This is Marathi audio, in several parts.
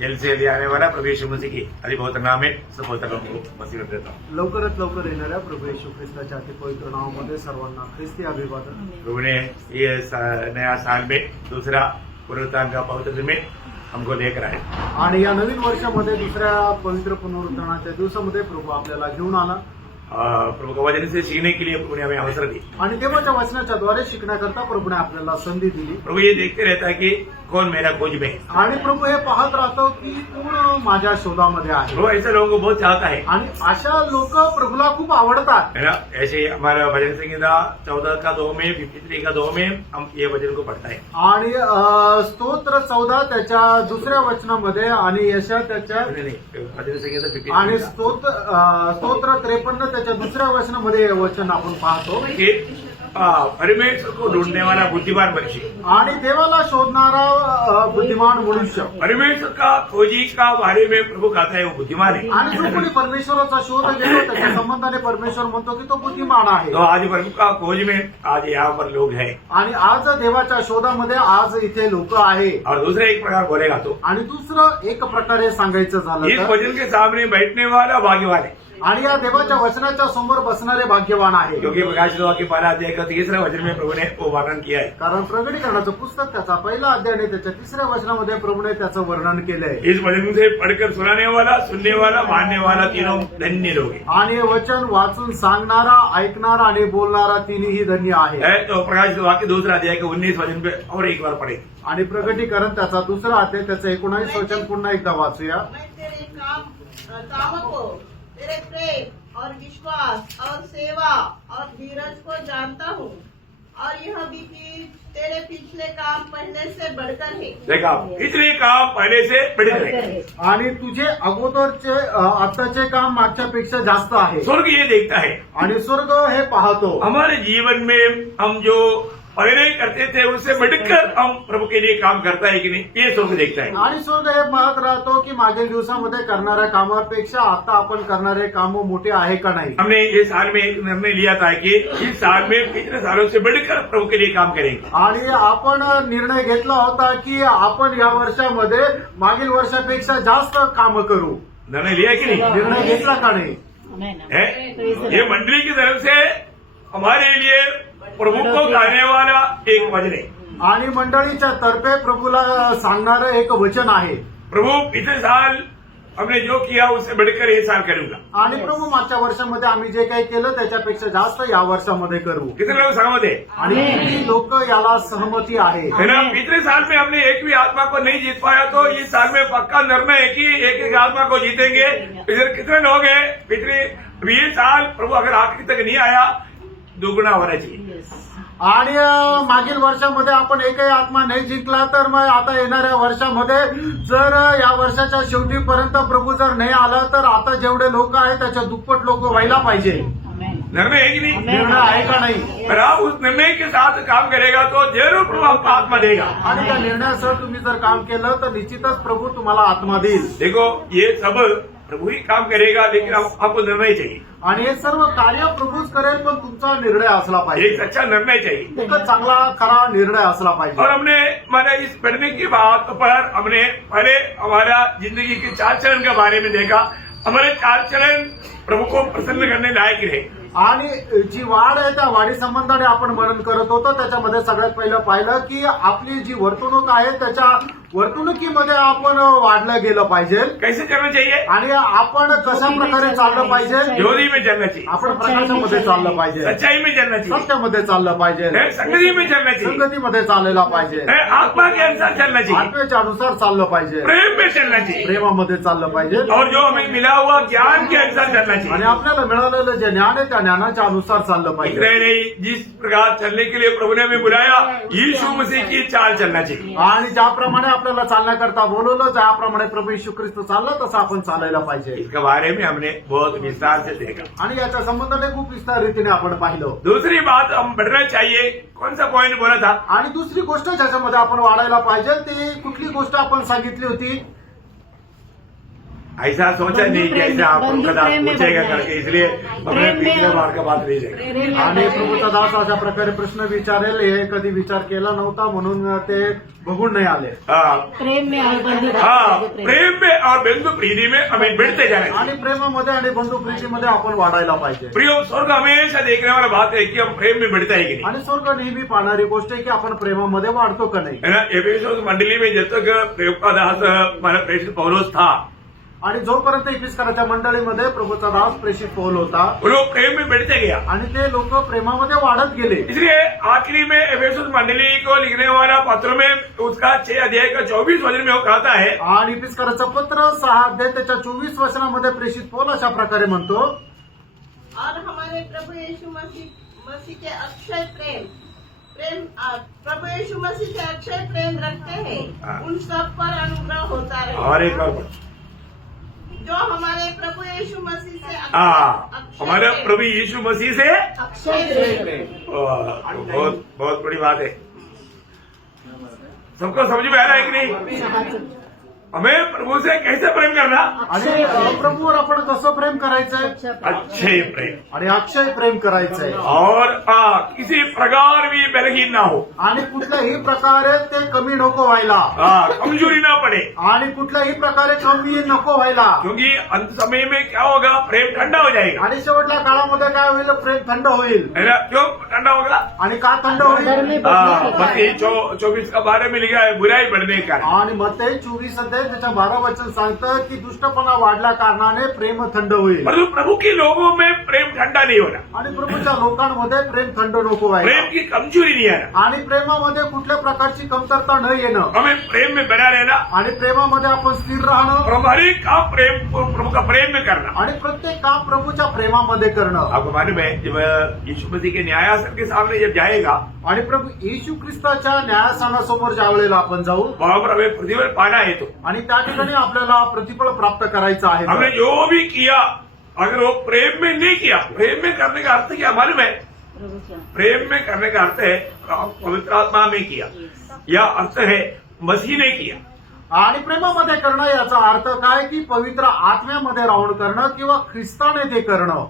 जल्द से जल्दी आने वाला प्रभु यीशु मसीह की अति बहुत नाम है सफलता को मसीह देता हूँ। लवकरात लवकर येणाऱ्या प्रभू येशू ख्रिस्ताच्या अति पवित्र नावामध्ये सर्वांना ख्रिस्ती अभिवादन। प्रभु ने ये नया साल में दूसरा पुनरुत्थान का पवित्र दिन में हमको लेकर आए आणि या नवीन वर्षामध्ये दुसऱ्या पवित्र पुनरुत्थानाच्या दिवसामध्ये प्रभू आपल्याला घेऊन आला प्रभु का वचन से सीखने के लिए प्रभु ने हमें अवसर दी। आणि देवाच्या वचनाच्या द्वारे शिकण्याकरता प्रभूने आपल्याला संधी दिली। प्रभु ये देखते रहता है कि कौन मेरा खोज में है। आणि प्रभू हे पाहत राहतो की कोण माझ्या शोधामध्ये आहे। वो ऐसे लोगों को बहुत चाहता है आणि अशा लोक प्रभूला खूप आवडतात है ना। ऐसे हमारा भजन संहिता 14 का 2 में 53 का 2 में हम ये वचन को पढ़ता है आणि स्तोत्र 14 त्याच्या दुसऱ्या वचनामध्ये आणि यशा त्याच्या भजन संहिता आणि 53 स्तोत्र 53 त्याच्या दुसऱ्या वचनामध्ये हे वचन आपण पाहतो कि परमेश्वर को ढूंढने वाला बुद्धिमान मनुष्य आणि देवाला शोधणारा बुद्धिमान मनुष्य परमेश्वर का खोजी का बारे में प्रभु कहता है वो बुद्धिमान है। आणि जो कोणी परमेश्वराचा शोध घेतो त्याच्या संबंधाने परमेश्वर म्हणतो की तो बुद्धिमान आहे। तो आज प्रभु का खोज में आज यहाँ पर लोग हैं आणि आज देवाच्या शोधामध्ये आज इथे लोक आहे। और दूसरा एक प्रकार बोलेगा तो आणि दुसरं एक प्रकारे सांगायचं झालं इस तर वचन के सामने बैठने वाला भाग्यवान है आणि या देवाच्या वचनाच्या समोर बसणारे भाग्यवान आहे। क्योंकि प्रकाश के पहला अध्याय का 3रा वचन में प्रभु ने वो वर्णन किया है। कारण प्रकटीकरणाचं पुस्तक त्याचा पहिला अध्याय आणि त्याच्या 3ऱ्या वचनामध्ये प्रभूने त्याचं वर्णन केलंय। इस वचन से पढ़कर सुनाने वाला सुनने वाला मानने वाला तीनों धन्य लोग हैं। आणि हे वचन वाचून सांगणारा ऐकणारा आणि बोलणारा तिन्ही धन्य आहे। तो प्रकाश वाक्य 2रा अध्याय के 19 वचन पे और एक बार पढ़े आणि प्रकटीकरण त्याचा 2रा अध्याय त्याचं 19 वचन पुन्हा एकदा वाचूया। मैं तेरे कामों को, तेरे प्रेम और विश्वास और सेवा और धीरज को जानता हूँ और यह भी कि तेरे पिछले काम पहले से बढ़कर है। देखा पिछले काम पहले से बड़े रहे आणि तुझे अगोदरचे आताचे काम मागच्यापेक्षा जास्त आहे। स्वर्ग ये देखता है आणि स्वर्ग हे पाहतो हमारे जीवन में हम जो पहले करते थे उससे बढ़कर हम प्रभु के लिए काम करता है कि नहीं ये स्वर्ग देखता है। आणि स्वर्ग हे पाहत राहतो की मागील दिवसामध्ये करणाऱ्या कामापेक्षा आता आपण करणारे काम मोठे आहे का नाही। हमने ये साल में एक निर्णय लिया था कि इस साल में पिछले सालों से बढ़कर प्रभु के लिए काम करेंगे आणि आपण निर्णय घेतला होता की आपण या वर्षामध्ये मागील वर्षापेक्षा जास्त काम करू। निर्णय लिया कि नहीं निर्णय घेतला का नाही। है? ये मंडली की तरफ से हमारे लिए प्रभु को कहने वाला एक वचन है। आणि मंडळीच्या तर्फे प्रभूला सांगणारं एक वचन आहे। प्रभु पिछले साल हमने जो किया उससे बढ़कर ये साल करूंगा। आणि प्रभू मागच्या वर्षामध्ये आम्ही जे काही केलं त्याच्यापेक्षा जास्त या वर्षामध्ये करू। कितने लोग सहमत है? आणि किती लोक याला सहमती आहे। है ना। पिछले साल में हमने एक भी आत्मा को नहीं जीत पाया तो इस साल में पक्का निर्णय है कि एक एक आत्मा को जीतेंगे। इधर कितने लोग हैं पिछले ये साल प्रभु अगर आखिरी तक नहीं आया दुगुना होना चाहिए। आणि मागील वर्षामध्ये आपण एकही आत्मा नाही जिंकला तर मग आता येणाऱ्या वर्षामध्ये जर या वर्षाच्या शेवटीपर्यंत प्रभू जर नाही आला तर आता जेवढे लोक आहेत त्याच्या दुप्पट लोक व्हायला पाहिजे। निर्णय है कि नहीं? निर्णय आहे का नाही। अगर आप उस निर्णय के साथ काम करेगा तो जरूर प्रभु आपको आत्मा देगा। आणि त्या निर्णयासह तुम्ही जर काम केलं तर निश्चितच प्रभू तुम्हाला आत्मा देईल। देखो ये सब प्रभु ही काम करेगा लेकिन आपको निर्णय चाहिए। आणि हे सर्व कार्य प्रभूच करेल पण तुमचा निर्णय असला पाहिजे। एक अच्छा निर्णय चाहिए एक चांगला खरा निर्णय असला पाहिजे। और हमने मैंने इस पढ़ने की बात पर हमने पहले हमारा जिंदगी के 4 चरण के बारे में देखा। हमारे 4 चरण प्रभु को प्रसन्न करने लायक रहे। आणि जी वाढ आहे त्या वाढी संबंधाने आपण वर्णन करत होतो त्याच्यामध्ये सगळ्यात पहिलं पाहिलं की आपली जी वर्तणूक आहे त्याच्या वर्तणुकीमध्ये आपण वाढलं गेलं पाहिजे। कैसे चलना चाहिए? आणि आपण कशा प्रकारे चाललं पाहिजे। ज्योति में चलना चाहिए, आपण प्रकाशामध्ये चाललं पाहिजे, सच्चाई में चलना चाहिए, सत्यामध्ये चाललं पाहिजे, संगति में चलना चाहिए, संगतीमध्ये चालायला पाहिजे, आत्मा के अनुसार चलना चाहिए, आत्म्याच्या अनुसार चाललं पाहिजे, प्रेम में चलना चाहिए, प्रेमामध्ये चाललं पाहिजे, और जो हमें मिला हुआ ज्ञान के अनुसार चलना आणि चाहिए। आपल्याला मिळालेलं जे ज्ञान आहे त्या ज्ञानाच्या अनुसार चाललं पाहिजे। इतना ही नहीं, जिस प्रकार चलने के लिए प्रभु ने हमें बुलाया यीशु मसीह की चाल चलना चाहिए। आणि ज्याप्रमाणे आपल्याला चालण्याकरता बोलवलं ज्याप्रमाणे प्रभू येशू ख्रिस्त चालला तसं आपण चालायला पाहिजे। इसके बारे में हमने बहुत विस्तार से देखा। आणि याच्या संबंधाने खूप विस्तार रीतीने आपण पाहिलं। दूसरी बात हम बढ़ना चाहिए, कौन सा पॉइंट बोला था? आणि दुसरी गोष्ट ज्याच्यामध्ये आपण वाढायला पाहिजे ती कुठली गोष्ट आपण सांगितली होती? ऐसा सोचा नहीं कि ऐसा आप उनका दास पूछेगा करके, इसलिए हमने पिछले बार का बात नहीं देखी। आणि प्रभूचा दास अशा प्रकारे प्रश्न विचारेल हे कधी विचार केला नव्हता, म्हणून ते बघून नाही आले. प्रेम में और बंधु प्रेम में और बंधु प्रीति में हमें बढ़ते जाना है। आणि प्रेमामध्ये आणि बंधू प्रीतीमध्ये आपण वाढायला पाहिजे. प्रियो, स्वर्ग हमेशा देखने वाला बात है कि हम प्रेम में बढ़ता है कि नहीं, आणि स्वर्ग नेहमी पाहणारी गोष्ट आहे की आपण प्रेमामध्ये वाढतो का नाही. है ना। एफेसुस मंडली में जब तक प्रेम का दास हमारा प्रेषित पौलुस था, आणि जोपर्यंत इफिस्कराच्या मंडळीमध्ये प्रभूचा दास प्रेषित पौल होता वो लोग प्रेम में बढ़ते गया। आणि ते लोक प्रेमामध्ये वाढत गेले. इसलिए आखिरी में एफेसुस मंडली को लिखने वाला पत्र में उसका 6 अध्याय का 24 वचन में वो कहता है, आणि इफिस्कराचं पत्र 6 अध्याय त्याच्या 24 वचनामध्ये प्रेषित पौल अशा प्रकारे म्हणतो, और हमारे प्रभु यीशु मसीह के अक्षय प्रेम प्रभु यीशु मसीह से अक्षय प्रेम रखते हैं, उन सब पर अनुग्रह होता रहे। और एक और जो हमारे प्रभु यीशु मसीह से हमारे प्रभु यीशु मसीह से अक्षय प्रेम बहुत बहुत बड़ी बात है। सबको समझ में आ रहा है कि नहीं? हमें प्रभु से कैसे प्रेम करना? आणि प्रभूवर आपण कसं प्रेम करायचंय? अच्छे प्रेम आणि अक्षय प्रेम करायचंय. और किसी प्रकार भी बलहीन ना हो, आणि कुठल्याही प्रकारे ते कमी नको व्हायला, कमजोरी ना पड़े, आणि कुठल्याही प्रकारे कमी नको व्हायला. क्योंकि अंत समय में क्या होगा, प्रेम ठंडा हो जाएगा, आणि शेवटल्या काळामध्ये काय होईल? प्रेम थंड होईल. है ना। क्यों ठंडा होगा? आणि का थंड होईल? मत्ती 24 का 12 में लिखा है, बुराई बढ़ने का। आणि मत्ती 24 अध्याय त्याच्या 12 वचन सांगतं की दुष्टपणा वाढल्या कारणाने प्रेम थंड होईल. परंतु प्रभु के लोगों में प्रेम ठंडा नहीं होना, आणि प्रभूच्या लोकांमध्ये प्रेम थंड नको व्हायला, प्रेम की कमजोरी नहीं आना, आणि प्रेमामध्ये कुठल्या प्रकारची कमतरता न येणं, हमें प्रेम में बना रहना आणि प्रेमामध्ये आपण स्थिर राहणं, और हमारे काम प्रेम प्रभु का प्रेम में करना। आणि प्रत्येक काम प्रभूच्या प्रेमामध्ये करणं. आपको मालूम है, जब यीशु मसीह के न्यायासन के सामने जब जाएगा, आणि प्रभु येशू ख्रिस्ताच्या न्यायासनासमोर ज्या वेळेला आपण जाऊ, वहां पर हमें प्रतिफल पाना है। तो आणि त्या ठिकाणी आपल्याला प्रतिफळ प्राप्त करायचं आहे. हमने जो भी किया, अगर वो प्रेम में नहीं किया, प्रेम में करने का अर्थ क्या मालूम है? प्रेम में करने का अर्थ है पवित्र आत्मा में किया, या अर्थ है मसीह ने किया। आणि प्रेमामध्ये करणं याचा अर्थ काय की पवित्र आत्म्यामध्ये राहून करणं किंवा ख्रिस्ताने ते करणं.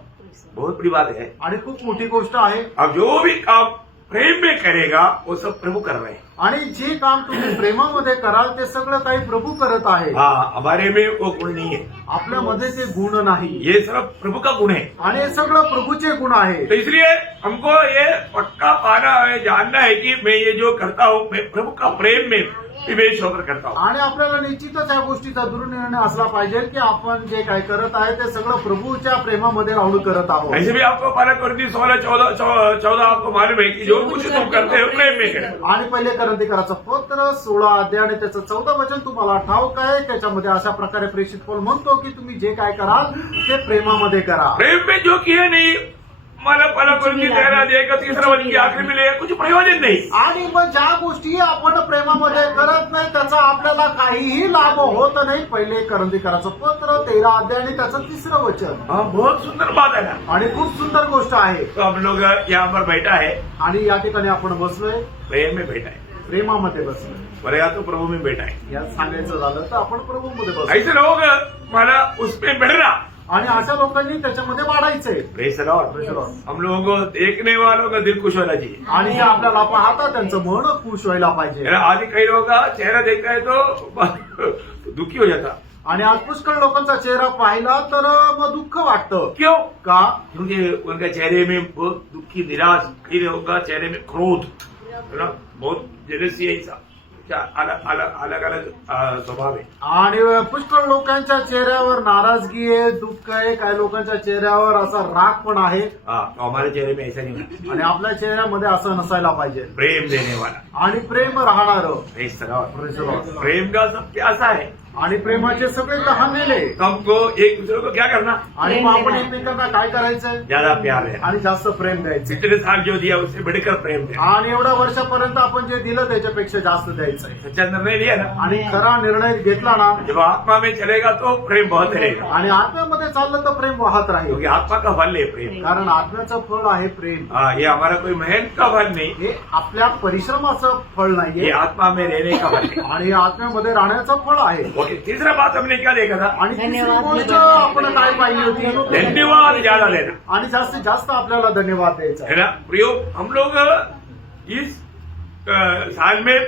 बहुत बड़ी बात है। आणि खूप मोठी गोष्ट आहे. अब जो भी काम प्रेम में करेगा वो सब प्रभु कर रहे हैं। आणि जे काम तुम्ही प्रेमामध्ये कराल ते सगळं काही प्रभू करत आहे. हमारे में वो गुण नहीं है, आपल्यामध्ये ते गुण नाही, ये सब प्रभु का गुण है। आणि हे सगळं प्रभूचे गुण आहे. तो इसलिए हमको ये पक्का पाना है, जानना है कि मैं ये जो करता हूँ, मैं प्रभु का प्रेम में विवेश होकर करता हूँ। आणि आपल्याला निश्चितच या गोष्टीचा दृढनिर्णय असला पाहिजे की आपण जे काही करत आहे ते सगळं प्रभूच्या प्रेमामध्ये राहून करत आहोत. ऐसे भी आपको 12 कोरिन्थी 16-14 आपको मालूम है कि जो कुछ तुम करते हो प्रेम में करो। आणि पहिले करंथीकराचं पत्र 16 अध्याय आणि त्याचं 14 वचन तुम्हाला ठाऊक आहे. त्याच्यामध्ये अशा प्रकारे प्रेषित पौल म्हणतो की तुम्ही जे काय कराल ते प्रेमामध्ये करा. प्रेम में जो किया नहीं, मला 12 कोरिन्थी 13 अध्याय का 3रा वचन की आखिरी में लिया, कुछ प्रयोजन नहीं। आणि मग ज्या गोष्टी आपण प्रेमामध्ये करत नाही त्याचा आपल्याला काहीही लाभ होत नाही. पहिले करंथीकराचं पत्र 13 अध्याय आणि त्याचं 3रं वचन. बहुत सुंदर बात है ना। आणि खूप सुंदर गोष्ट आहे. तो हम लोग यहाँ पर बैठा है, आणि या ठिकाणी आपण बसलोय, प्रेम में बैठा है, प्रेमामध्ये बसलोय. और या तो प्रभु में बैठा है। यात सांगायचं झालं तर आपण प्रभूमध्ये बसलो. ऐसे लोग मला उसमें बढ़ना, आणि अशा लोकांनी त्याच्यामध्ये वाढायचंय. Praise the lord. हम लोगों को देखने वालों का दिल खुश होना चाहिए। आणि जे आपल्याला पाहतात त्यांचं मन खुश व्हायला पाहिजे. आज कई लोगों का चेहरा देखता है तो दुखी हो जाता। आणि आज पुष्कळ लोकांचा चेहरा पाहिला तर मग दुःख वाटतं. क्यों? का? क्योंकि उनका चेहरे में बहुत दुखी, निराश, कई लोगों का चेहरे में क्रोध, है ना, बहुत जेलसी, ऐसा अलग अलग स्वभाव है. आणि पुष्कळ लोकांच्या चेहऱ्यावर नाराजगी आहे, दुःख आहे, काही लोकांच्या चेहऱ्यावर असा राग पण आहे. तो हमारे चेहरे में ऐसा नहीं होना. आणि आपल्या चेहऱ्यामध्ये असं नसायला पाहिजे. प्रेम देने वाला आणि प्रेम राहणारं. प्रेम का सब क्या असा है. आणि प्रेमाचे सगळे तहानलेले. हमको एक दूसरे को क्या करना, आणि मग आपण एकमेकांना काय करायचं, ज्यादा प्यार है आणि जास्त प्रेम द्यायचं. इतने साल जो दिया उससे बढ़कर प्रेम है. आणि एवढ्या वर्षापर्यंत आपण जे दिलं त्याच्यापेक्षा जास्त द्यायचंय. सच्चा निर्णय लिया ना, आणि खरा निर्णय घेतला ना, जब आत्मा में चलेगा तो प्रेम बहुत रहेगा. आणि आत्म्यामध्ये चाललं तर प्रेम वाहत राहील. क्योंकि आत्मा का फल है प्रेम. कारण आत्म्याचं फळ आहे प्रेम. ये हमारा कोई मेहनत का फल नहीं, हे आपल्या परिश्रमाचं फळ ये नाहीये, आत्मा में रहने का फल है. आणि आत्म्यामध्ये राहण्याचं फळ आहे. ओके, तीसरा बात हमने क्या देखा था? आणि तिसरी धन्यवाद गोष्ट आपण काय पाहिली होती? धन्यवाद ज्यादा देना आणि जास्तीत जास्त आपल्याला धन्यवाद द्यायचा है ना प्रियो। हम लोग इस साल में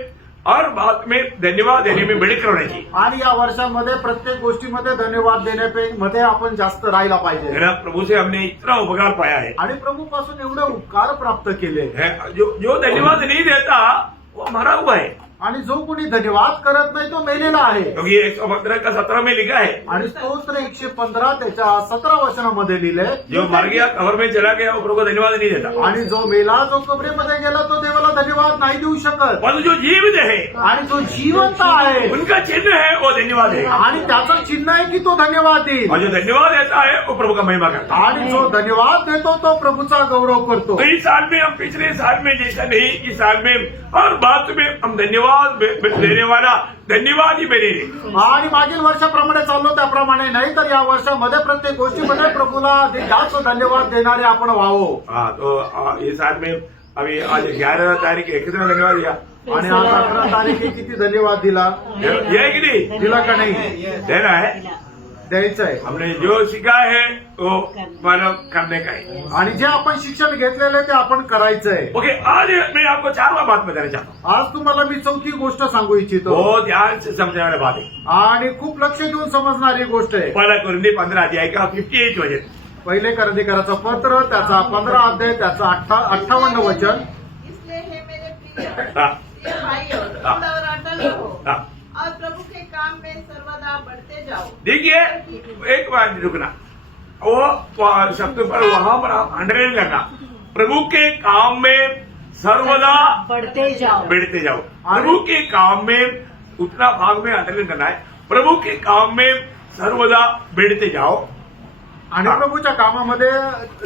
और बात में धन्यवाद देने में बड़ी होना चाहिए, आणि या वर्षामध्ये प्रत्येक गोष्टीमध्ये धन्यवाद देण्यामध्ये आपण जास्त राहायला है पाहिजे। ना। प्रभु से हमने इतना उपकार पाया है, आणि प्रभूपासून एवढे उपकार प्राप्त केले जो धन्यवाद नहीं देता वो मरा हुआ है, आणि जो कोणी धन्यवाद करत नाही तो मेलेला आहे। क्योंकि 115 का 17 में लिखा है, आणि स्तोत्र 115 त्याच्या 17 वचनामध्ये लिहिले, जो मर गया कब्र में चला गया वो प्रभु को धन्यवाद नहीं देता, आणि जो मेला जो कबरेमध्ये गेला तो देवाला धन्यवाद नाही देऊ शकत। परंतु जो जीवित है आणि जो जिवंत आहे उनका चिन्ह है वो धन्यवाद है, आणि त्याचं चिन्ह आहे की तो धन्यवाद देईल, और जो धन्यवाद देता है वो प्रभु का महिमा करता है। आणि जो धन्यवाद देतो तो प्रभूचा गौरव करतो। तो इस साल में हम पिछले साल में जैसा नहीं, इस साल में हर बात में हम धन्यवाद देने वाला धन्यवाद ही बनेंगे। आणि मागील वर्षाप्रमाणे चाललो त्याप्रमाणे नाही तर या वर्षामध्ये प्रत्येक गोष्टीमध्ये प्रभूला जास्त धन्यवाद देणारे आपण व्हावो। हाँ, तो इस साल में अभी आज 11 तारीख है, कितना धन्यवाद दिया? आणि आज 18 तारीख किती धन्यवाद दिला? दिया है कि नहीं? दिला का नाही? देना है। द्यायचं आहे। हमने जो सीखा है वो मानव करने का है। आणि जे आपण शिक्षण घेतलेलं आहे ते आपण करायचं आहे। ओके, आज मैं आपको 4वां बात बताना चाहता हूँ, आज तुम्हाला मी चौथी गोष्ट सांगू इच्छितो, बहुत ध्यान से समझने वाली बात है। आणि खूप लक्ष देऊन समजणारी गोष्ट आहे। पहला कुरिन्थी 15 अध्याय का 58 वचन, पहिले कर्णिकाराचं पत्र त्याचा 15 अध्याय त्याचा 58 वचन। इसलिए हे मेरे प्रिय हाँ, प्रिय भाइयों, हाँ। दृढ़ और अटल रहो हाँ। और प्रभु के काम में सर्वदा बढ़ते जाओ। देखिए एक बार रुकना, वो सबसे पर वहां पर आप अंडरलाइन करना, प्रभु के काम में सर्वदा बढ़ते जाओ। बढ़ते जाओ। प्रभु के काम में उतना भाग में अंडरलाइन करना है, प्रभु के काम में सर्वदा बढ़ते जाओ। आणि प्रभूच्या कामामध्ये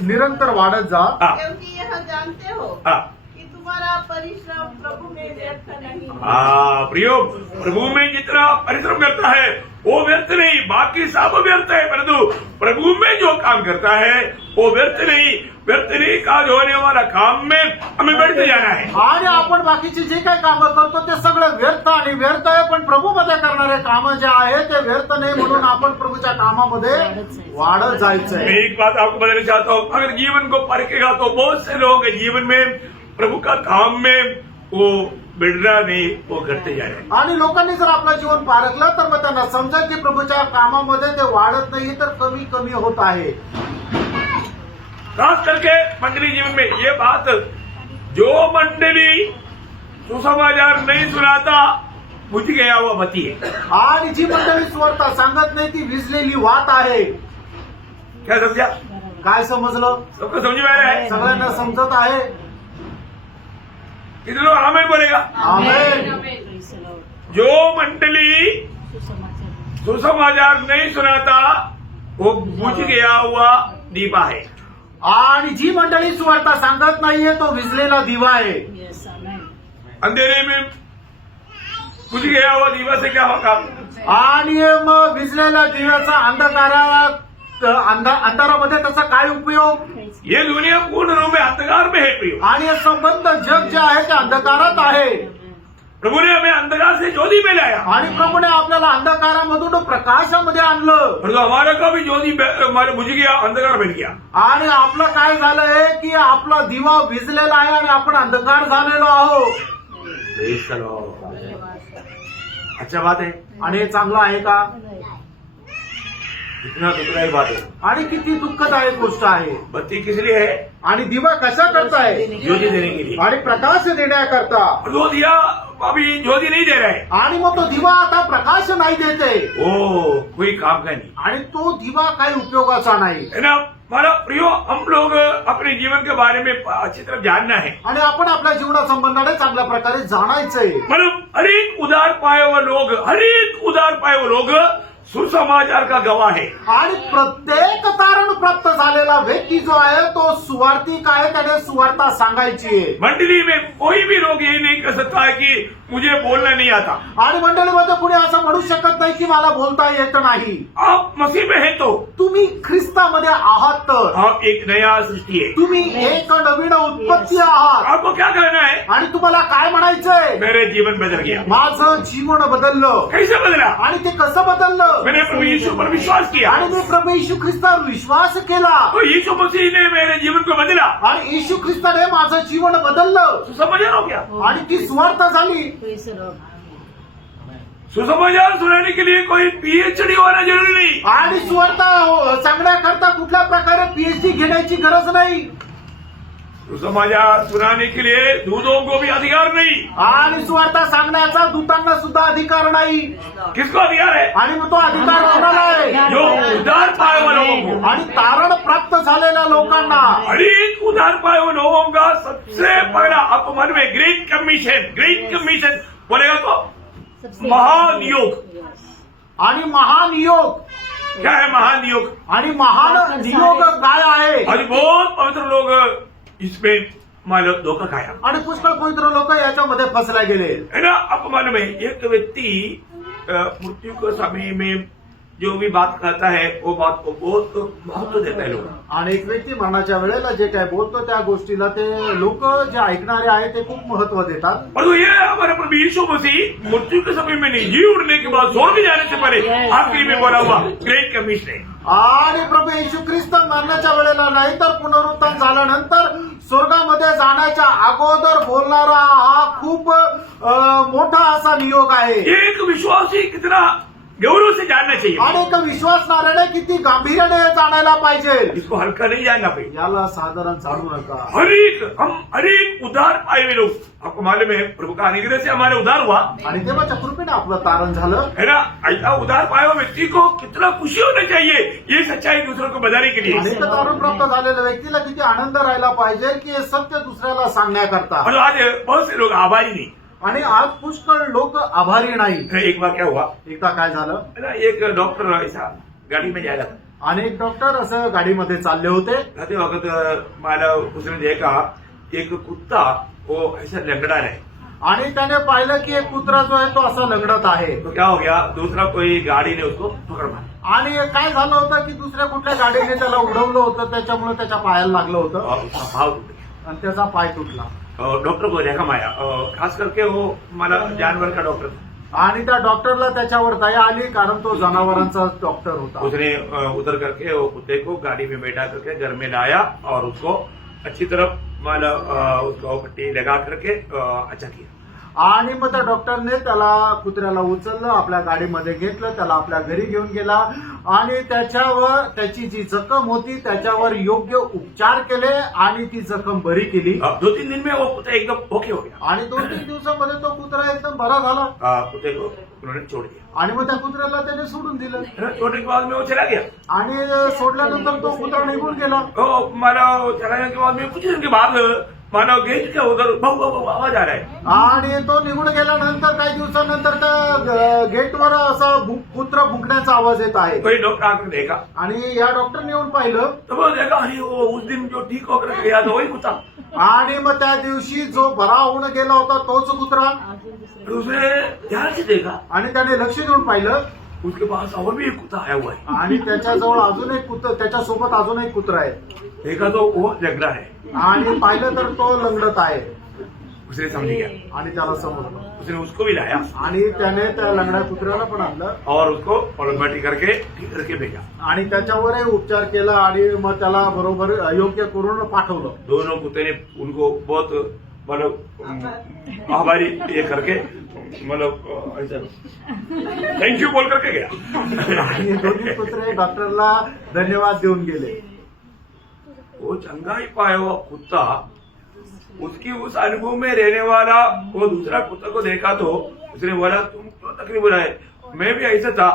निरंतर वाढत जा। हाँ, क्योंकि यह जानते हो हाँ, कि तुम्हारा परिश्रम प्रभु में व्यर्थ नहीं है। हाँ, प्रियो, प्रभु में जितना परिश्रम करता है वो व्यर्थ नहीं, बाकी सब व्यर्थ है, परंतु प्रभु में जो काम करता है वो व्यर्थ नहीं काज होने वाला काम में हमें बढ़ते जाना है। आणि आपण बाकीचे जे काही कामं करतो ते सगळं व्यर्थ आणि व्यर्थ आहे, पण प्रभूमध्ये करणारे कामं जे आहे ते व्यर्थ नाही, म्हणून आपण प्रभूच्या कामामध्ये वाढत जायचंय। मैं एक बात आपको बताना चाहता हूँ, अगर जीवन को परखेगा तो बहुत से लोग जीवन में प्रभु का काम में वो बढ़ना नहीं, वो घटते जा रहे हैं। आणि लोकांनी जर आपलं जीवन पारखलं तर मग त्यांना समजेल की प्रभूच्या कामामध्ये ते वाढत नाही तर कमी कमी होत आहे। खास करके मंडली जीवन में ये बात, जो मंडली सुसमाचार नहीं सुनाता बुझ गया हुआ मती है। आणि जी मंडळी सुवार्ता सांगत नाही ती विजलेली वात आहे। क्या समझा? काय समजलं? सबको समझ में आ रहा है? सगळ्यांना समजत आहे? कितने लोग आमेन बोलेगा? आमेन। जो मंडली सुसमाचार नहीं सुनाता वो बुझ गया हुआ दीपा है। आणि जी मंडळी सुवार्ता सांगत नाहीये तो विजलेला दिवा आहे। अंधेरे में बुझ गया हुआ दीवा से क्या होगा? आणि मग विजलेल्या दिव्याचा अंधारामध्ये त्याचा काय उपयोग? ये दुनिया पूर्ण रूप में अंधकार में है प्रियो, आणि हे संबंध जग जे आहे ते अंधकारात आहे। प्रभु ने हमें अंधकार से ज्योति में लाया, आणि प्रभूने आपल्याला अंधकारामधून प्रकाशामध्ये आणलं। परंतु हमारा का भी ज्योति हमारे बुझ गया, अंधकार बन गया। आणि आपलं काय झालंय की आपला दिवा विजलेला आहे आणि आपण अंधकार झालेलो आहोत। अच्छा बात है, आणि हे चांगलं आहे का? इतना दुखदायक बात है। आणि किती दुःखदायक गोष्ट आहे। बत्ती किस लिए है? आणि दिवा कशा करता आहे? ज्योति देने के लिए। आणि प्रकाश देण्याकरता। और वो दिया अभी ज्योति नहीं दे रहा है, आणि मग तो दिवा आता प्रकाश नाही देते वो कोई काम का नहीं आणि तो दिवा काही उपयोगाचा नाही। है ना। हमारा प्रियो, हम लोग अपने जीवन के बारे में अच्छी तरह जानना है, आणि आपण आपल्या जीवनासंबंधाने चांगल्या प्रकारे जाणायचंय। मतलब हर एक उदार पाए हुए लोग सुसमाचार का गवाह है। आणि प्रत्येक तारण प्राप्त झालेला व्यक्ती जो आहे तो सुवार्थिक आहे, त्याने सुवार्ता सांगायची आहे। मंडली में कोई भी लोग यही नहीं कर सकता है कि मुझे बोलना नहीं आता। आणि मंडळीमध्ये कुणी असं म्हणू शकत नाही नाही की मला बोलता येत नाही. आप मसीह में है तो तुम्ही ख्रिस्तामध्ये आहात तर आप एक नया सृष्टि है. तुम्ही एक नवीन उत्पत्ती आहात. आपको क्या कहना है? आणि तुम्हाला काय म्हणायचंय? मेरे जीवन बदल गया. माझं जीवन बदललं. कैसे बदला? आणि ते कसं बदललं? मैंने प्रभु यीशु पर विश्वास किया. आणि मी प्रभू येशू ख्रिस्तावर विश्वास केला तो यीशु मसीह ने मेरे जीवन को बदला. आणि येशू ख्रिस्ताने माझं जीवन बदललं सुसमाचार हो गया. आणि ती सुवार्थ झाली. सुसमाचार सुनाने के लिए कोई पीएचडी होना जरूरी नहीं. आणि सुवार्थ सांगण्याकरता कुठल्या प्रकारे पीएचडी घेण्याची गरज नाही. सुसमाचार सुनाने के लिए दूतों को भी अधिकार नहीं. आणि सुवार्थ सांगण्याचा दूतांना सुद्धा अधिकार नाही. किसको अधिकार है? आणि मग तो अधिकार कोणाला आहे? जो उद्धार पाए हुए लोगों को. आणि तारण प्राप्त झालेल्या लोकांना. हरेक उद्धार पाए हुए लोगों का सबसे पहला आपको मालूम है ग्रेट कमीशन बोलेगा तो महान योग. आणि महान योग. क्या है महान योग? आणि महान नियोग काय आहे? आज बहुत पवित्र लोग इसमें मानो धोखा खाया आणि पुष्कळ पवित्र लोक याच्यामध्ये फसले गेले. है ना. आपको मालूम है एक व्यक्ति मृत्यु के समय में जो भी बात करता है वो बात को बहुत महत्व देता है लोग. आणि एक व्यक्ती मरणाच्या वेळेला जे काय बोलतो त्या गोष्टीला ते लोक जे ऐकणारे आहेत ते खूप महत्व देतात. और ये हमारे प्रभु यीशु मसीह मृत्यु के समय में नहीं, जी उड़ने के बाद स्वर्ग जाने से पहले आखिरी में बोला हुआ ग्रेट कमीशन है. आणि प्रभू येशू ख्रिस्त मरणाच्या वेळेला नाही तर पुनरुत्थान झाल्यानंतर स्वर्गामध्ये जाण्याच्या अगोदर बोलणारा हा खूप मोठा असा नियोग आहे. एक विश्वासी कितना गौरव से जानना चाहिए. आणि एक विश्वासणाऱ्याने किती गांभीर्याने हे जाणायला पाहिजे. इसको हल्का नहीं जानना पाहिजे. याला साधारण चालू नका. हरेक उद्धार पाए हुए लोग, आपको मालूम है प्रभु का अनुग्रह से हमारे उद्धार हुआ आणि देवाच्या कृपेने आपलं तारण झालं. है ना. ऐसा उद्धार पाए हुए व्यक्ति को कितना खुशी होना चाहिए ये सच्चाई दूसरों को बताने के लिए. आणि ते तारण प्राप्त झालेल्या व्यक्तीला किती आनंद राहायला पाहिजे की हे सत्य दुसऱ्याला सांगण्याकरता. और आज बहुत से लोग आभारी नहीं. आणि आज पुष्कळ लोक आभारी नाही. एक बार क्या हुआ एकदा काय झालं? है ना, एक डॉक्टर ऐसा गाड़ी में जा रहा था. आणि एक डॉक्टर असं गाडीमध्ये चालले होते. जाते वक्त माला उसने देखा एक कुत्ता वो ऐसा लंगड़ा है. आणि त्याने पाहिलं की एक कुत्रा जो आहे तो असा लंगडत आहे. तो क्या हो गया, दूसरा कोई गाड़ी ने उसको पकड़ मारा आणि काय झालं होतं की दुसऱ्या कुठल्या गाडीने त्याला उडवलं होतं, त्याच्यामुळे त्याच्या पायाला लागलं होतं और उसका भाव टूट गया. आणि त्याचा पाय तुटला. और डॉक्टर को देखा माया, खास करके वो माला जानवर का डॉक्टर था. आणि त्या डॉक्टरला त्याच्यावर दया आली कारण तो जनावरांचा डॉक्टर होता. उसने उतर करके वो कुत्ते को गाड़ी में बैठा करके घर में लाया और उसको अच्छी तरह माला उसको पट्टी लगा करके अच्छा किया. आणि मग त्या डॉक्टरने त्याला कुत्र्याला उचललं, आपल्या गाडीमध्ये घेतलं, त्याला आपल्या घरी घेऊन गेला आणि त्याच्यावर त्याची जी जखम होती त्याच्यावर योग्य उपचार केले आणि ती जखम बरी केली. 2-3 दिन में वो कुत्ता एकदम ओके हो गया. आणि 2-3 दिवसामध्ये तो कुत्रा एकदम बरा झाला. कुत्ते को उन्होंने छोड़ दिया. आणि मग त्या कुत्र्याला त्याने सोडून दिलं. छोड़ने के बाद में वो चला गया. आणि सोडल्यानंतर तो कुत्रा निघून गेला. माला चलाने के बाद में कुछ दिन के बाद मानव गेट के उधर आवाज आ रहा है. आणि तो निघून गेल्यानंतर काही दिवसानंतर त्या गेटवर असा कुत्रा भुंकण्याचा आवाज येत आहे. कोई डॉक्टर आकर देखा आणि या डॉक्टरने येऊन पाहिलं तो वो देखा अरे वो उस दिन जो ठीक होकर गया था वही कुत्ता. आणि मग त्या दिवशी जो बरा होऊन गेला होता तोच कुत्रा. उसने ध्यान से देखा आणि त्याने लक्ष देऊन पाहिलं उसके पास और भी एक कुत्ता आया हुआ है. आणि त्याच्याजवळ अजून एक कुत्रा, त्याच्यासोबत अजून एक कुत्रा आहे. देखा तो वो लंगड़ा है. आणि पाहिलं तर तो लंगडत आहे. उसने समझ गया. आणि त्याला समजलं उसने उसको भी लाया आणि त्याने त्या लंगड्या कुत्र्याला पण आणलं और उसको ऑटोमेटिक करके ठीक करके भेजा. आणि त्याच्यावरही उपचार केला आणि मग त्याला बरोबर योग्य करून पाठवलं. दोनों कुत्ते ने उनको बहुत मतलब आभारी ये करके मतलब ऐसा थैंक यू बोल करके गया. आणि दोन्ही कुत्रे डॉक्टरला धन्यवाद देऊन गेले. वो चंगाई पाया हुआ कुत्ता उसकी उस अनुभव में रहने वाला वो दूसरा कुत्ता को देखा तो उसने बोला तुम क्यों तकलीफ है, मैं भी ऐसा था.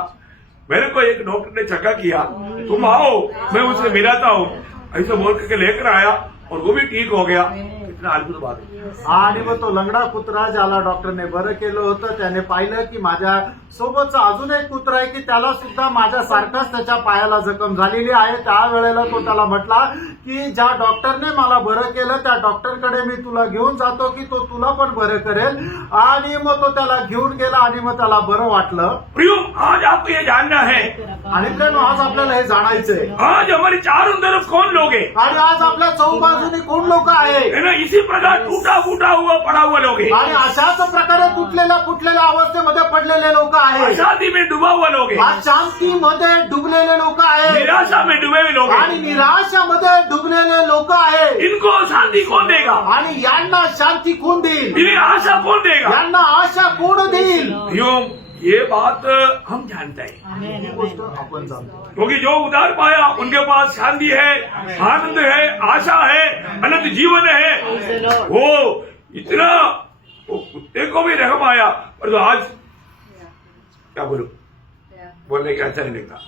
मेरे को एक डॉक्टर ने चक्का किया, तुम आओ मैं उससे मिलाता हूँ ऐसा बोल करके लेकर आया और वो भी ठीक हो गया. कितना अद्भुत बात है. आणि मग तो लंगडा कुत्रा ज्याला डॉक्टरने बरं केलं होतं त्याने पाहिलं की माझ्या सोबतचा अजून एक कुत्रा आहे की त्याला सुद्धा माझ्यासारखाच त्याच्या पायाला जखम झालेली आहे. त्यावेळेला तो त्याला म्हटला की ज्या डॉक्टरने मला बरं केलं त्या डॉक्टरकडे मी तुला घेऊन जातो की तो तुला पण बरं करेल. आणि मग तो त्याला घेऊन गेला आणि मग त्याला बरं वाटलं. प्रियो, आज आपको ये जानना है, आणि मित्रांनो, आज आपल्याला हे जाणायचंय आज हमारे चारों तरफ कौन लोग हैं, आणि आज आपल्या चौबाजूने कोण लोक आहे है ना. इसी प्रकार टूटा फूटा हुआ पड़ा हुआ लोग हैं, आणि अशाच प्रकारे तुटलेल्या फुटलेल्या अवस्थेमध्ये पडलेले लोक आहेत. अशांति में डूबा हुआ लोग हैं, अशांतीमध्ये डुबलेले लोक आहेत निराशा में डूबे हुए लोग आणि हैं. निराशामध्ये डुबलेले लोक आहेत. इनको शांति कौन देगा, आणि यांना शांती कोण देईल, इन्हें आशा कौन देगा. यांना आशा कोण देईल. प्रियो, ये बात हम जानते हैं, ही गोष्ट आपण जाणतो. क्योंकि जो उधार पाया उनके पास शांति है, आनंद है, आशा है, अनंत जीवन है. वो इतना वो कुत्ते को भी रहम आया, पर आज क्या बोलूं, बोलने का अच्छा नहीं लगता,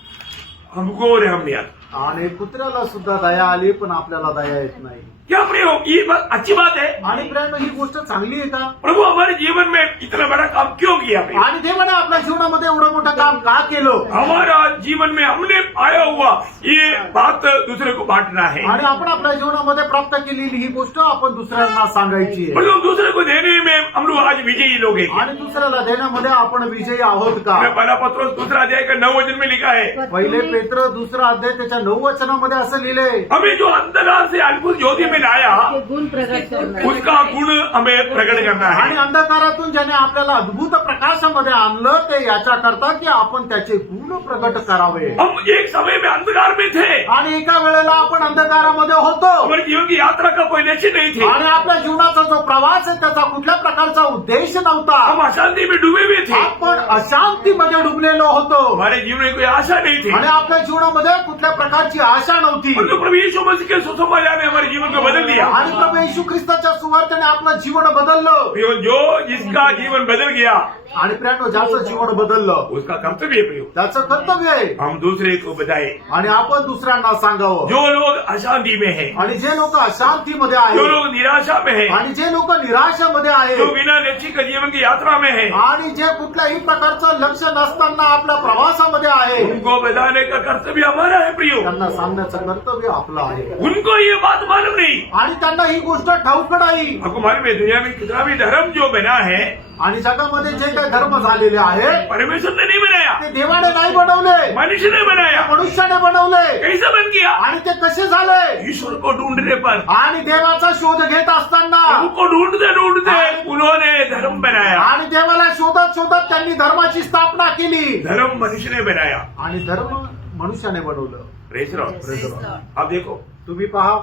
हमको रहम नहीं आता. आणि कुत्र्याला सुद्धा दया आली पण आपल्याला दया येत नाही. क्या प्रियो, ये बात अच्छी बात है. आणि प्रेम ही गोष्ट चांगली आहे का. प्रभु हमारे जीवन में इतना बड़ा काम क्यों किया प्रियो? आणि देवाने आपल्या जीवनामध्ये एवढं मोठं काम का केलं. हमारा जीवन में हमने पाया हुआ ये बात दूसरे को बांटना है, आणि आपण आपल्या जीवनामध्ये प्राप्त केलेली ही गोष्ट आपण दुसऱ्यांना सांगायची आहे. मतलब दूसरे को देने में हम लोग आज विजयी लोग हैं. आणि दुसऱ्याला देण्यामध्ये आपण विजयी आहोत का. मैं पहला पत्र दूसरा अध्याय का 9 वचन में लिखा है, पहिले पेत्र दुसरा अध्याय त्याच्या 9 वचनामध्ये असं लिहिलंय, हमें जो अंधकार से अद्भुत ज्योति में लाया के गुण प्रकट करना है. उसका गुण हमें प्रकट करना आणि है. अंधकारातून ज्याने आपल्याला अद्भुत प्रकाशामध्ये आणलं ते याच्या करता की आपण त्याचे गुण प्रकट करावे. हम एक समय में अंधकार में थे, आणि एका वेळेला आपण अंधकारामध्ये होतो हमारे जीवन की यात्रा का कोई लक्ष्य नहीं थे, आणि आपल्या जीवनाचा जो प्रवास आहे त्याचा कुठल्या प्रकारचा उद्देश नव्हता. हम अशांति में डूबे हुए थे, आपण अशांतीमध्ये डुबलेलो होतो हमारे जीवन में कोई आशा नहीं थी. आणि आपल्या जीवनामध्ये कुठल्या प्रकारची आशा नव्हती. परंतु प्रभु यीशु मसीह के सुसमाचार ने हमारे जीवन को बदल दिया. आणि प्रभू येशू ख्रिस्ताच्या सुवार्तेने आपलं जीवन बदललं. प्रियो, जो जिसका जीवन बदल गया आणि प्रियांनो, ज्याचं जीवन बदललं उसका कर्तव्य है प्रियो, त्याचं कर्तव्य आहे हम दूसरे को बताए. आणि आपण दुसऱ्यांना सांगावं. जो लोग अशांति में हैं, आणि जे लोक अशांतीमध्ये जो आहेत लोग निराशा में हैं, आणि जे लोक निराशामध्ये जो आहेत बिना लक्ष्य के जीवन की यात्रा में हैं, आणि जे कुठल्याही प्रकारचं लक्ष नसताना आपल्या प्रवासामध्ये आहे उनको बताने का कर्तव्य हमारा है प्रियो. त्यांना सांगण्याचं कर्तव्य आपलं आहे. उनको ये बात मालूम नहीं. आणि त्यांना ही गोष्ट ठाऊक नाही. आपको मालूम है दुनिया में कितना भी धर्म जो बना है आणि जगामध्ये जे काही धर्म झालेले आहेत परमेश्वर ने नहीं बनाया, ते देवाने नाही बनवले, मनुष्य ने बनाया. मनुष्याने बनवले. कैसे बन गया? आणि ते कसे झाले. ईश्वर को ढूंढने पर, आणि देवाचा शोध घेत असताना उनको ढूंढते ढूंढते उन्होंने धर्म बनाया. आणि देवाला शोधत शोधत त्यांनी धर्माची स्थापना केली. धर्म मनुष्य ने बनाया. आणि धर्म मनुष्याने बनवलं. Praise Lord. Praise the Lord. आप देखो, तुम्ही पहा,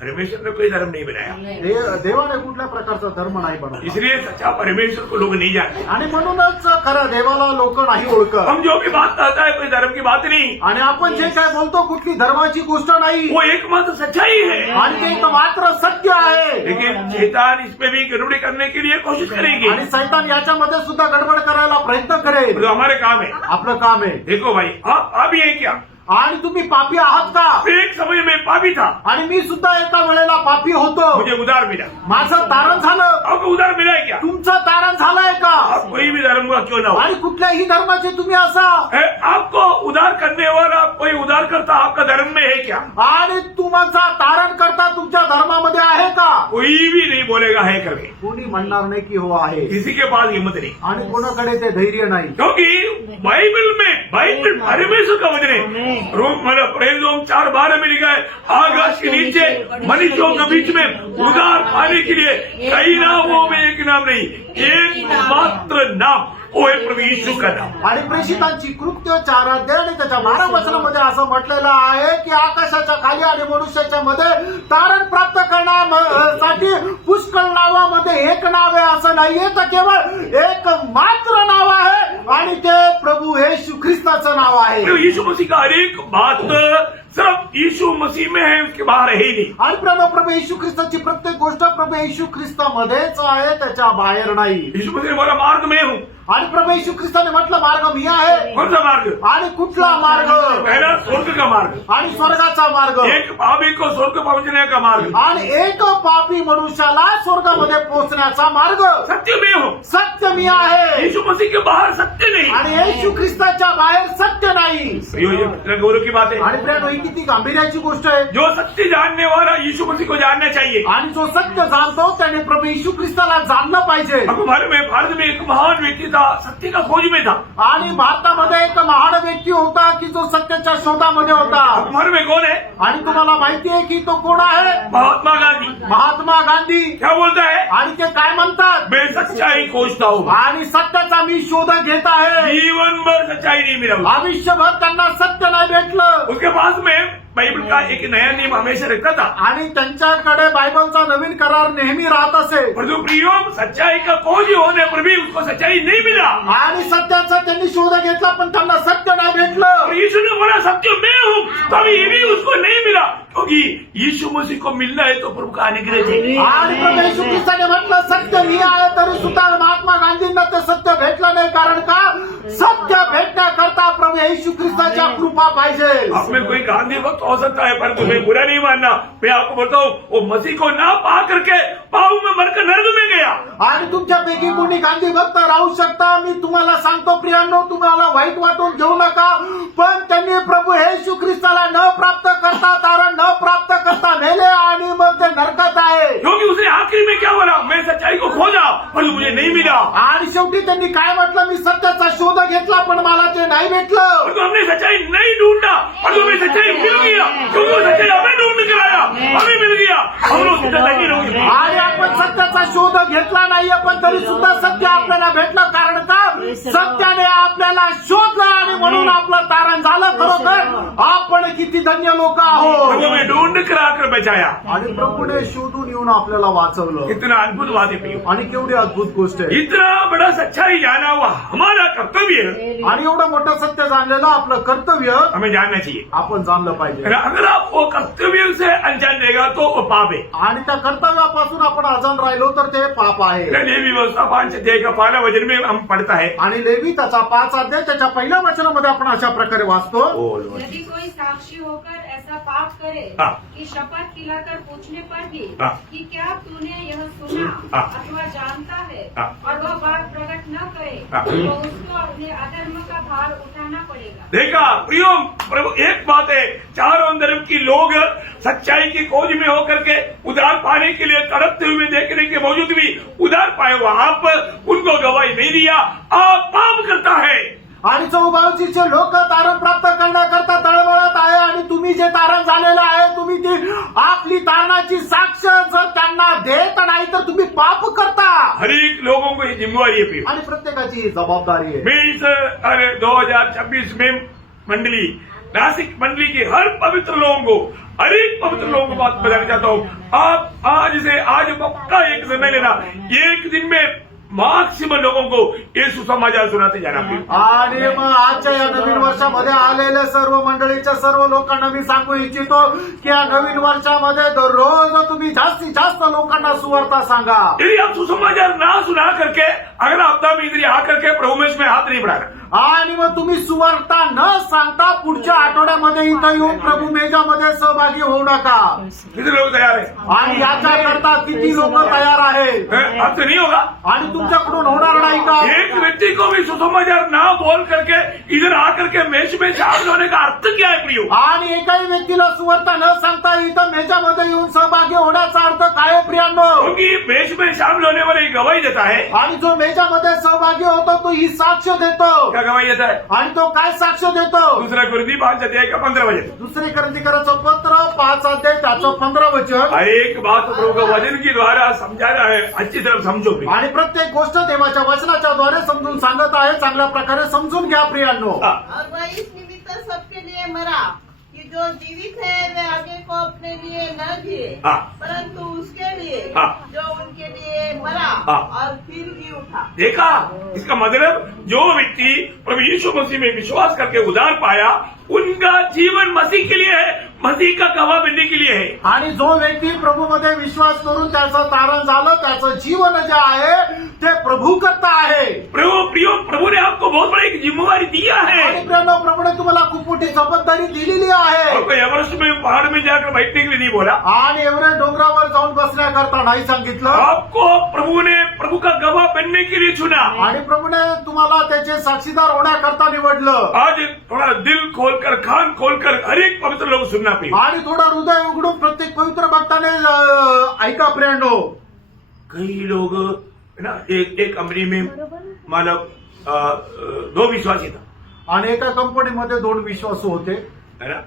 परमेश्वर ने कोई धर्म नहीं बनाया, देवाने कुठल्या प्रकारचा धर्म नाही बनवला. इसलिए सच्चा परमेश्वर को लोग नहीं जानते. आणि म्हणूनच खरं देवाला लोक नाही ओळखत. हम जो भी बात करता है कोई धर्म की बात नहीं, आणि आपण जे काय बोलतो कुठली धर्माची गोष्ट नाही. वो एकमात्र सच्चाई है. आणि ते एक मात्र सत्य आहे. लेकिन शैतान इसमें भी गड़बड़ी करने के लिए कोशिश करेंगे. आणि सैतान याच्यामध्ये सुद्धा गडबड करायला प्रयत्न करेल. तो हमारे काम है. आपलं काम आहे. देखो भाई, आप भी है क्या? आणि तुम्ही पापी आहात का. मैं एक समय में पापी था, आणि मी सुद्धा एका वेळेला पापी होतो. मुझे उधार मिला. माझं तारण झालं. आपको उधार मिला है क्या? तुमचं तारण झालंय का. आप कोई भी धर्म का क्यों ना हो, आणि कुठल्याही धर्माचे तुम्ही असा. आपको उधार करने वाला कोई उधार करता आपका धर्म में है क्या? आणि तुमचा तारण करता तुमच्या धर्मामध्ये आहे का. कोई भी नहीं बोलेगा है करके, कोणी म्हणणार नाही की हो आहे. किसी के पास हिम्मत नहीं. आणि कोणाकडे ते धैर्य नाही. क्योंकि बाइबल परमेश्वर का वचन है. मतलब प्रेम 4:12 में लिखा है, आकाश के नीचे मनुष्यों के बीच में उधार पाने के लिए कई नामों में एक नाम नहीं, एक मात्र नाम, वो है प्रभु यीशु का नाम. आणि प्रेषितांची कृत्य 4 अध्याय आणि त्याच्या 12 वचनामध्ये असं म्हटलेलं आहे की आकाशाच्या खाली आणि मनुष्याच्या मध्ये तारण प्राप्त करण्यासाठी पुष्कळ नावामध्ये एक नाव आहे असं नाहीये, तर केवळ एक मात्र नाव आहे आणि ते प्रभू येशू ख्रिस्ताचं नाव आहे. तो यीशु मसीह का हर एक बात सिर्फ यीशु मसीह में है, उसके बाहर है ही नहीं. आणि प्रभू येशू ख्रिस्ताची प्रत्येक गोष्ट प्रभू येशू ख्रिस्तामध्येच आहे, त्याच्या बाहेर नाही. यीशु मसीह ने बोला, मार्ग में हूँ. आणि प्रभू येशू ख्रिस्ताने म्हटलं मार्ग मी आहे कौन सा मार्ग? आणि कुठला मार्ग पहला स्वर्ग का मार्ग, आणि स्वर्गाचा मार्ग एक पापी को स्वर्ग पहुंचने का मार्ग, आणि एक पापी मनुष्याला स्वर्गामध्ये पोहोचण्याचा मार्ग सत्य में हो। सत्य मी आहे यीशु मसीह के बाहर सत्य नहीं। आणि येशू ख्रिस्ताच्या बाहेर सत्य नाही प्रियो, ये कितना गौरव की बात है। आणि प्रियानो, ही किती गांभीर्याची गोष्ट आहे जो सत्य जानने वाला यीशु मसीह को जानना चाहिए। आणि जो सत्य जाणतो त्याने प्रभू येशू ख्रिस्ताला जाणलं पाहिजे आपको मालूम है, भारत में एक महान व्यक्ति था, सत्य का खोज में था। आणि भारतामध्ये एक महान व्यक्ती होता की जो सत्याच्या शोधामध्ये होता आपको मालूम है कौन है? आणि तुम्हाला माहिती आहे की तो कोण आहे महात्मा गांधी। महात्मा गांधी क्या बोलता है? आणि ते काय म्हणतात मैं सच्चाई खोजता हूँ, आणि सत्याचा मी शोध घेत आहे जीवन भर सच्चाई नहीं मिला। आयुष्यभर त्यांना सत्य नाही भेटलं उसके पास में बाइबल का एक नया नियम हमेशा रहता था। आणि त्यांच्याकडे बायबलचा नवीन करार नेहमी राहत असे पर जो प्रियो सच्चाई का खोज होने पर भी उसको सच्चाई नहीं मिला। आणि सत्याचा त्यांनी शोध घेतला पण त्यांना सत्य नाही और भेटलं यीशु ने बोला सत्य मैं हूँ, तभी ये भी उसको नहीं मिला, क्योंकि यीशु मसीह को मिलना है तो प्रभु का अनुग्रह चाहिए। आणि प्रभू येशू ख्रिस्ताने म्हटलं सत्य मी आहे तरी सुद्धा महात्मा गांधींना ते सत्य भेटलं नाही कारण का सत्य भेटण्याकरता प्रभू येशू ख्रिस्ताच्या कृपा पाहिजे आप में कोई गांधी भक्त हो सकता है, पर तुम्हें बुरा नहीं मानना। मैं आपको बोलता हूँ, वो मसीह को ना पा करके पाऊ में मरकर नर्क में गया। आणि तुमच्यापैकी कोणी गांधी भक्त राहू शकता मी तुम्हाला सांगतो प्रियांनो तुम्हाला वाईट वाटून घेऊ नका पण त्यांनी प्रभू येशू ख्रिस्ताला न प्राप्त करता तारण न प्राप्त करता मेले आणि मग ते नरकात आहे क्योंकि उसने आखिरी में क्या बोला? मैं सच्चाई को खोजा पर मुझे नहीं मिला। आणि शेवटी त्यांनी काय म्हटलं मी सत्याचा शोध घेतला पण मला ते नाही भेटलं और तो हमने सच्चाई नहीं ढूंढा और तो हमें सच्चाई मिल गया, क्योंकि वो सच्चाई हमें ढूंढ कर आया, हमें मिल गया। हम लोग सच्चाई नहीं ढूंढे। आणि आपण सत्याचा शोध घेतला नाहीये पण तरी सुद्धा सत्य आपल्याला भेटलं कारण का सत्याने आपल्याला शोधलं आणि म्हणून आपलं तारण झालं खरोखर आपण किती धन्य लोक आहोत प्रभु हमें ढूंढ कर आकर बचाया। आणि प्रभूने शोधून येऊन आपल्याला वाचवलं इतना अद्भुत बात है प्रियो, आणि केवढी अद्भुत गोष्ट आहे इतना बड़ा सच्चाई जाना हुआ हमारा कर्तव्य है, आणि एवढं मोठं सत्य जाणलेलं आपलं कर्तव्य हमें जानना चाहिए। आपण जाणलं पाहिजे अगर आप वो कर्तव्य से अनजान रहेगा तो वो पाप है। आणि त्या कर्तव्यापासून आपण अजाण राहिलो तर ते पाप आहे लेवी व्यवस्था 5 अध्याय का 5 वचन में हम पढ़ता है। आणि लेवी त्याचा 5 अध्याय त्याच्या पहिल्या वचनामध्ये आपण अशा प्रकारे वाचतो यदि कोई साक्षी होकर ऐसा पाप करे हाँ। कि शपथ खिलाकर पूछने पर भी हाँ। कि क्या तूने यह सुना हाँ। अथवा जानता है हाँ। और वह बात प्रकट न करे हाँ। तो उसको अपने अधर्म का भार उठाना पड़ेगा। देखा प्रियो, प्रभु एक बात है, चारों धर्म की लोग सच्चाई की खोज में होकर के उधार पाने के लिए तड़पते हुए देखने के बावजूद भी उधार पाए हुआ आप उनको गवाही नहीं दिया, आप पाप करता है। आणि चौबाजूचे लोक तारण प्राप्त करण्याकरता तळमळत आहे आणि तुम्ही जे तारण झालेलं आहे तुम्ही ती आपली तारणाची साक्ष जर त्यांना देत नाही तर तुम्ही पाप करता हर एक लोगों को ये जिम्मेवारी है प्रियो। आणि प्रत्येकाची जबाबदारी आहे मैं इस 2026 में मंडली नासिक मंडली के हर पवित्र लोगों को, हर एक पवित्र लोगों को बात बताना चाहता हूँ। आप आज पक्का एक समय लेना, एक दिन में मैक्सिमम लोगों को ये सुसमाचार सुनाते जाना प्रियो। आणि मग आजच्या या नवीन वर्षामध्ये आलेल्या सर्व मंडळीच्या सर्व लोकांना मी सांगू इच्छितो की या नवीन वर्षामध्ये दररोज तुम्ही जास्तीत जास्त लोकांना सुवार्ता सांगा यदि आप सुसमाचार ना सुना करके अगला हफ्ता में इधर आ करके प्रभु में इसमें हाथ नहीं बढ़ाना, आणि मग तुम्ही सुवार्ता न सांगता पुढच्या आठवड्यामध्ये इथं येऊन प्रभू मेजामध्ये सहभागी होऊ नका कितने लोग तैयार है? आणि याच्याकरता किती लोक तयार आहे अब तो नहीं होगा। आणि तुमच्याकडून होणार नाही का एक व्यक्ति को भी सुसमाचार ना बोल करके इधर आकर के मेज में शामिल होने का अर्थ क्या है प्रियो? आणि एकाही व्यक्तीला सुवार्ता न सांगता इथं मेजामध्ये येऊन सहभागी होण्याचा अर्थ काय आहे प्रियांनो क्योंकि मेज में शामिल होने वाले गवाही देता है। आणि जो मेजामध्ये सहभागी होतो तो ही साक्ष देतो क्या गवाही देता है? आणि तो काय साक्ष देतो दूसरा कुर्दी 5 अध्याय का 15 वचन। दुसरी करंदीकराचं पत्र 5 अध्याय त्याचं 15 वचन हर एक बात प्रभु का वचन के द्वारा समझाना है, अच्छी तरह समझो प्रियो। आणि प्रत्येक गोष्ट देवाच्या वचनाच्या द्वारे समजून सांगत आहे चांगल्या प्रकारे समजून घ्या प्रियांनो और वह इस निमित्त सबके लिए मरा कि जो जीवित है वे आगे को अपने लिए न जिए हाँ। परंतु उसके लिए हाँ। जो उनके लिए मरा हाँ। और फिर जी उठा। देखा, इसका मतलब जो व्यक्ति प्रभु यीशु मसीह में विश्वास करके उद्धार पाया उनका जीवन मसीह के लिए है, मसीह का गवाह बनने के लिए है। आणि जो व्यक्ती प्रभूमध्ये विश्वास करून त्याचं तारण झालं त्याचं जीवन जे आहे ते प्रभू करता आहे. प्रभु ने आपको बहुत बड़ी एक जिम्मेवारी दिया है. आणि प्रियांनो, प्रभूने तुम्हाला खूप मोठी जबाबदारी दिलेली आहे. आपको एवरेस्ट में पहाड़ में जाकर बैठने के लिए नहीं बोला. आणि एवढ्या डोंगरावर जाऊन बसण्याकरता नाही सांगितलं. आपको प्रभु ने प्रभु का गवाह बनने के लिए चुना. आणि प्रभूने तुम्हाला त्याचे साक्षीदार होण्याकरता निवडलं. आज थोड़ा दिल खोलकर कान खोलकर हर एक पवित्र लोग सुनना पाहिजे. आणि थोडं हृदय उघडून प्रत्येक पवित्र भक्ताने ऐका प्रियांनो. कई लोग है ना, एक कंपनी में मतलब 2 विश्वासी था, आणि एका कंपनीमध्ये 2 विश्वासू होते. है ना.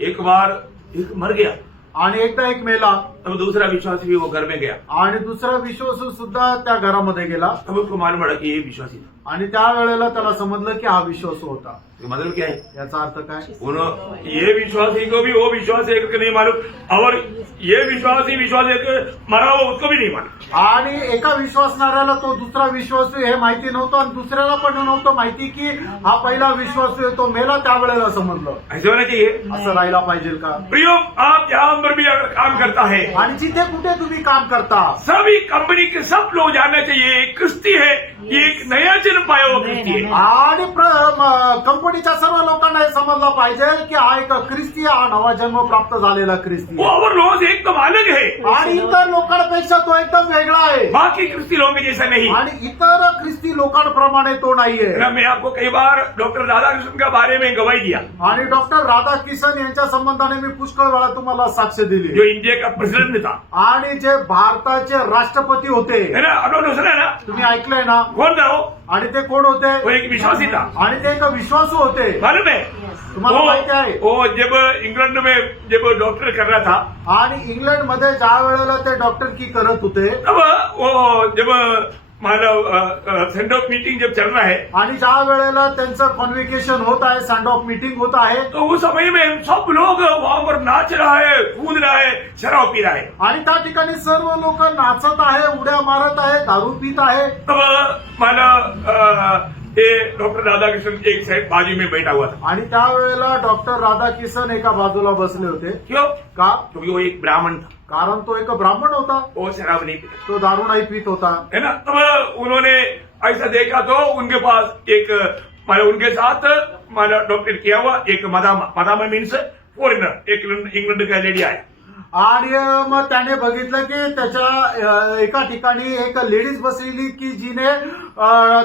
एक बार एक मर गया, आणि एकदा एक मेला, तब दूसरा विश्वासी भी वो घर में गया. आणि दुसरा विश्वासू सुद्धा त्या घरामध्ये गेला. तब उसको मालूम पड़ा कि ये विश्वासी था. आणि त्या वेळेला त्याला समजलं की हा विश्वासू होता. तो मतलब क्या है, याचा अर्थ काय? उन्होंने ये विश्वासी को भी वो विश्वास एक नहीं मालूम, और ये विश्वासी एक मरा हुआ उसको भी नहीं मालूम. आणि एका विश्वासणाऱ्याला तो दुसरा विश्वासू हे माहिती नव्हतं, आणि दुसऱ्याला पण नव्हतं माहिती की हा पहिला विश्वासू आहे तो मेला. त्यावेळेला समजलं. ऐसे होना चाहिए. असं राहायला पाहिजे का? प्रियो, आप जहां पर भी अगर काम करता है, आणि जिथे कुठे तुम्ही काम करता, सभी कंपनी के सब लोग जानना चाहिए एक क्रिस्ती है, ये एक नया जन्म पाया हुआ क्रिस्ती है. आणि कंपनीच्या सर्व लोकांना हे समजलं पाहिजे की हा एक ख्रिस्ती, हा नवा जन्म प्राप्त झालेला ख्रिस्ती वो और लोगों से एकदम अलग है. आणि इतर लोकांपेक्षा तो एकदम वेगळा आहे. बाकी क्रिस्ती लोगों के जैसा नहीं. आणि इतर ख्रिस्ती लोकांप्रमाणे तो नाहीये. ना, मैं आपको कई बार डॉक्टर राधाकृष्ण के बारे में गवाही दिया, आणि डॉक्टर राधाकिशन यांच्या संबंधाने मी पुष्कळ वेळा तुम्हाला साक्ष दिली. जो इंडिया का प्रेसिडेंट था, आणि जे भारताचे राष्ट्रपती होते, है ना. आप लोगों ने सुना ना, तुम्ही ऐकलंय ना? कौन था वो? आणि ते कोण होते? वो एक विश्वासी था. आणि ते एक विश्वासू होते. मालूम है, तुम्हाला माहिती आहे? वो जब इंग्लैंड में जब डॉक्टर कर रहा था, आणि इंग्लंडमध्ये ज्या वेळेला ते डॉक्टर की करत होते, तब वो जब मतलब सेंड ऑफ मीटिंग जब चल रहा है, आणि ज्या वेळेला त्यांचं कॉन्व्हिकेशन होत आहे, सँड ऑफ मीटिंग होत आहे, तो उस समय में सब लोग वहां पर नाच रहा है, कूद रहा है, शराब पी रहा है. आणि त्या ठिकाणी सर्व लोक नाचत आहे, उड्या मारत आहे, दारू पित आहे. तब मतलब ये डॉक्टर राधाकृष्ण एक साइड बाजू में बैठा हुआ था. आणि त्यावेळेला डॉक्टर राधाकिशन एका बाजूला बसले होते. क्यों? का? क्योंकि वो एक ब्राह्मण था, कारण तो एक ब्राह्मण होता, वो शराब नहीं पीता, तो दारू नाही पित होता. है ना. तब उन्होंने ऐसा देखा तो उनके पास एक मतलब उनके साथ मतलब डॉक्टर किया हुआ एक मदामा मीन्स फॉरेनर, एक इंग्लैंड का लेडी आया. आणि मग त्याने बघितलं की त्याच्या एका ठिकाणी एक लेडीज बसलेली की जिने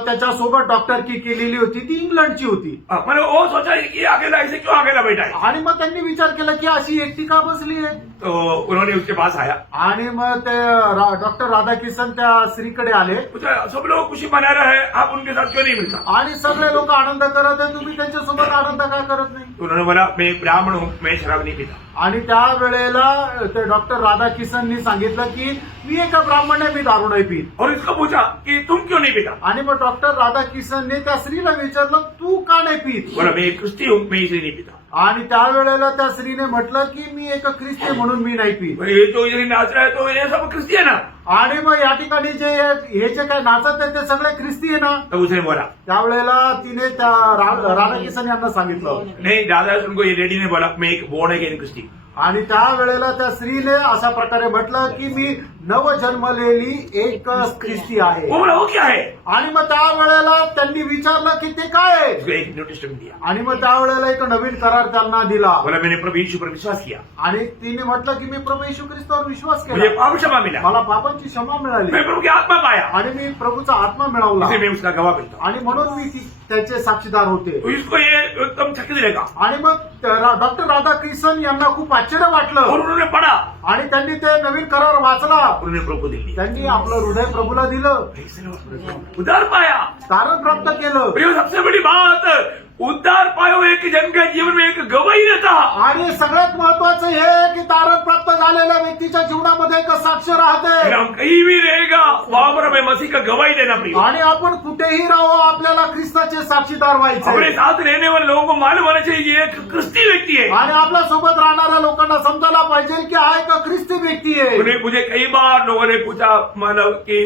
त्याच्यासोबत डॉक्टर की केलेली होती, ती इंग्लंडची होती. मतलब वो सोचा कि अकेला ऐसे क्यों अकेला बैठा है. आणि मग त्यांनी विचार केला की अशी एकटी का बसली आहे. तो उन्होंने उसके पास आया, आणि मग ते डॉक्टर राधाकिशन त्या स्त्रीकडे आले. पूछा सब लोग खुशी मना रहे हैं, आप उनके साथ क्यों नहीं मिलता. आणि सगळे लोक आनंद करत आहे, तुम्ही त्यांच्यासोबत आनंद का करत नाही. तो उन्होंने बोला मैं एक ब्राह्मण हूँ, मैं शराब नहीं पीता. आणि त्या वेळेला ते डॉक्टर राधाकिशननी सांगितलं की मी एका ब्राह्मण आहे, मी दारू नाही पित. और इसको पूछा कि तुम क्यों नहीं पीता. आणि मग डॉक्टर राधाकिशनने त्या स्त्रीला विचारलं तू का नाही पित. बोला मैं एक क्रिस्ती हूँ, मैं इसलिए नहीं पीता. आणि त्यावेळेला त्या स्त्रीने म्हटलं की मी एक ख्रिस्ती म्हणून मी नाही पित. ये जो इधर नाच रहा है तो ये सब क्रिस्ती है ना. आणि मग या ठिकाणी जे हे जे काय नाचत आहे ते सगळे ख्रिस्ती आहे ना. तो उसने बोला त्यावेळेला तिने त्या राधाकिशन यांना सांगितलं. नहीं, दादा उनको ये लेडी ने बोला मैं एक बोर्न अगेन क्रिस्ती. आणि त्यावेळेला त्या स्त्रीने अशा प्रकारे म्हटलं की मी नवजन्मलेली एक ख्रिस्ती आहे. वो बोला वो क्या है. आणि मग त्यावेळेला त्यांनी विचारलं की ते काय आहे. उसको एक न्यू टेस्टामेंट दिया. आणि मग त्यावेळेला एक नवीन करार त्यांना दिला. बोला मैंने प्रभु यीशु पर विश्वास किया, आणि तिने म्हटलं की मी प्रभू येशू ख्रिस्तावर विश्वास मुझे केला, पाप क्षमा मिला, मला पापांची क्षमा मिळाली, मैं प्रभु की आत्मा पाया, आणि मी प्रभूचा आत्मा मिळवला, इसे मैं उसका गवाह बनता हूँ. आणि म्हणून मी त्याचे साक्षीदार होते. तो इसको ये एकदम चकित रहेगा. आणि मग डॉक्टर राधाकिशन यांना खूप आश्चर्य और वाटलं. उन्होंने पढ़ा, आणि त्यांनी ते नवीन करार वाचला. उन्होंने प्रभु को दिल्ली त्यांनी आपलं हृदय प्रभूला दिलं, उद्धार पाया. तारण प्राप्त केलं. प्रियो, सबसे बड़ी बात, उद्धार पायो एक जन के जीवन में एक गवाही रहता. आणि सगळ्यात महत्वाचं हे आहे की तारण प्राप्त झालेल्या व्यक्तीच्या जीवनामध्ये एक साक्ष राहते. हम कहीं भी रहेगा वहां पर हमें मसीह का गवाही देना प्रिय. आणि आपण कुठेही राहू आपल्याला ख्रिस्ताचे साक्षीदार अपने व्हायचे. साथ रहने वाले लोगों को मालूम होना चाहिए ये एक क्रिस्ती व्यक्ति है. आणि आपल्या सोबत राहणाऱ्या लोकांना समजायला पाहिजे की हा एक ख्रिस्ती व्यक्ती आहे. मुझे कई बार लोगों ने पूछा मतलब कि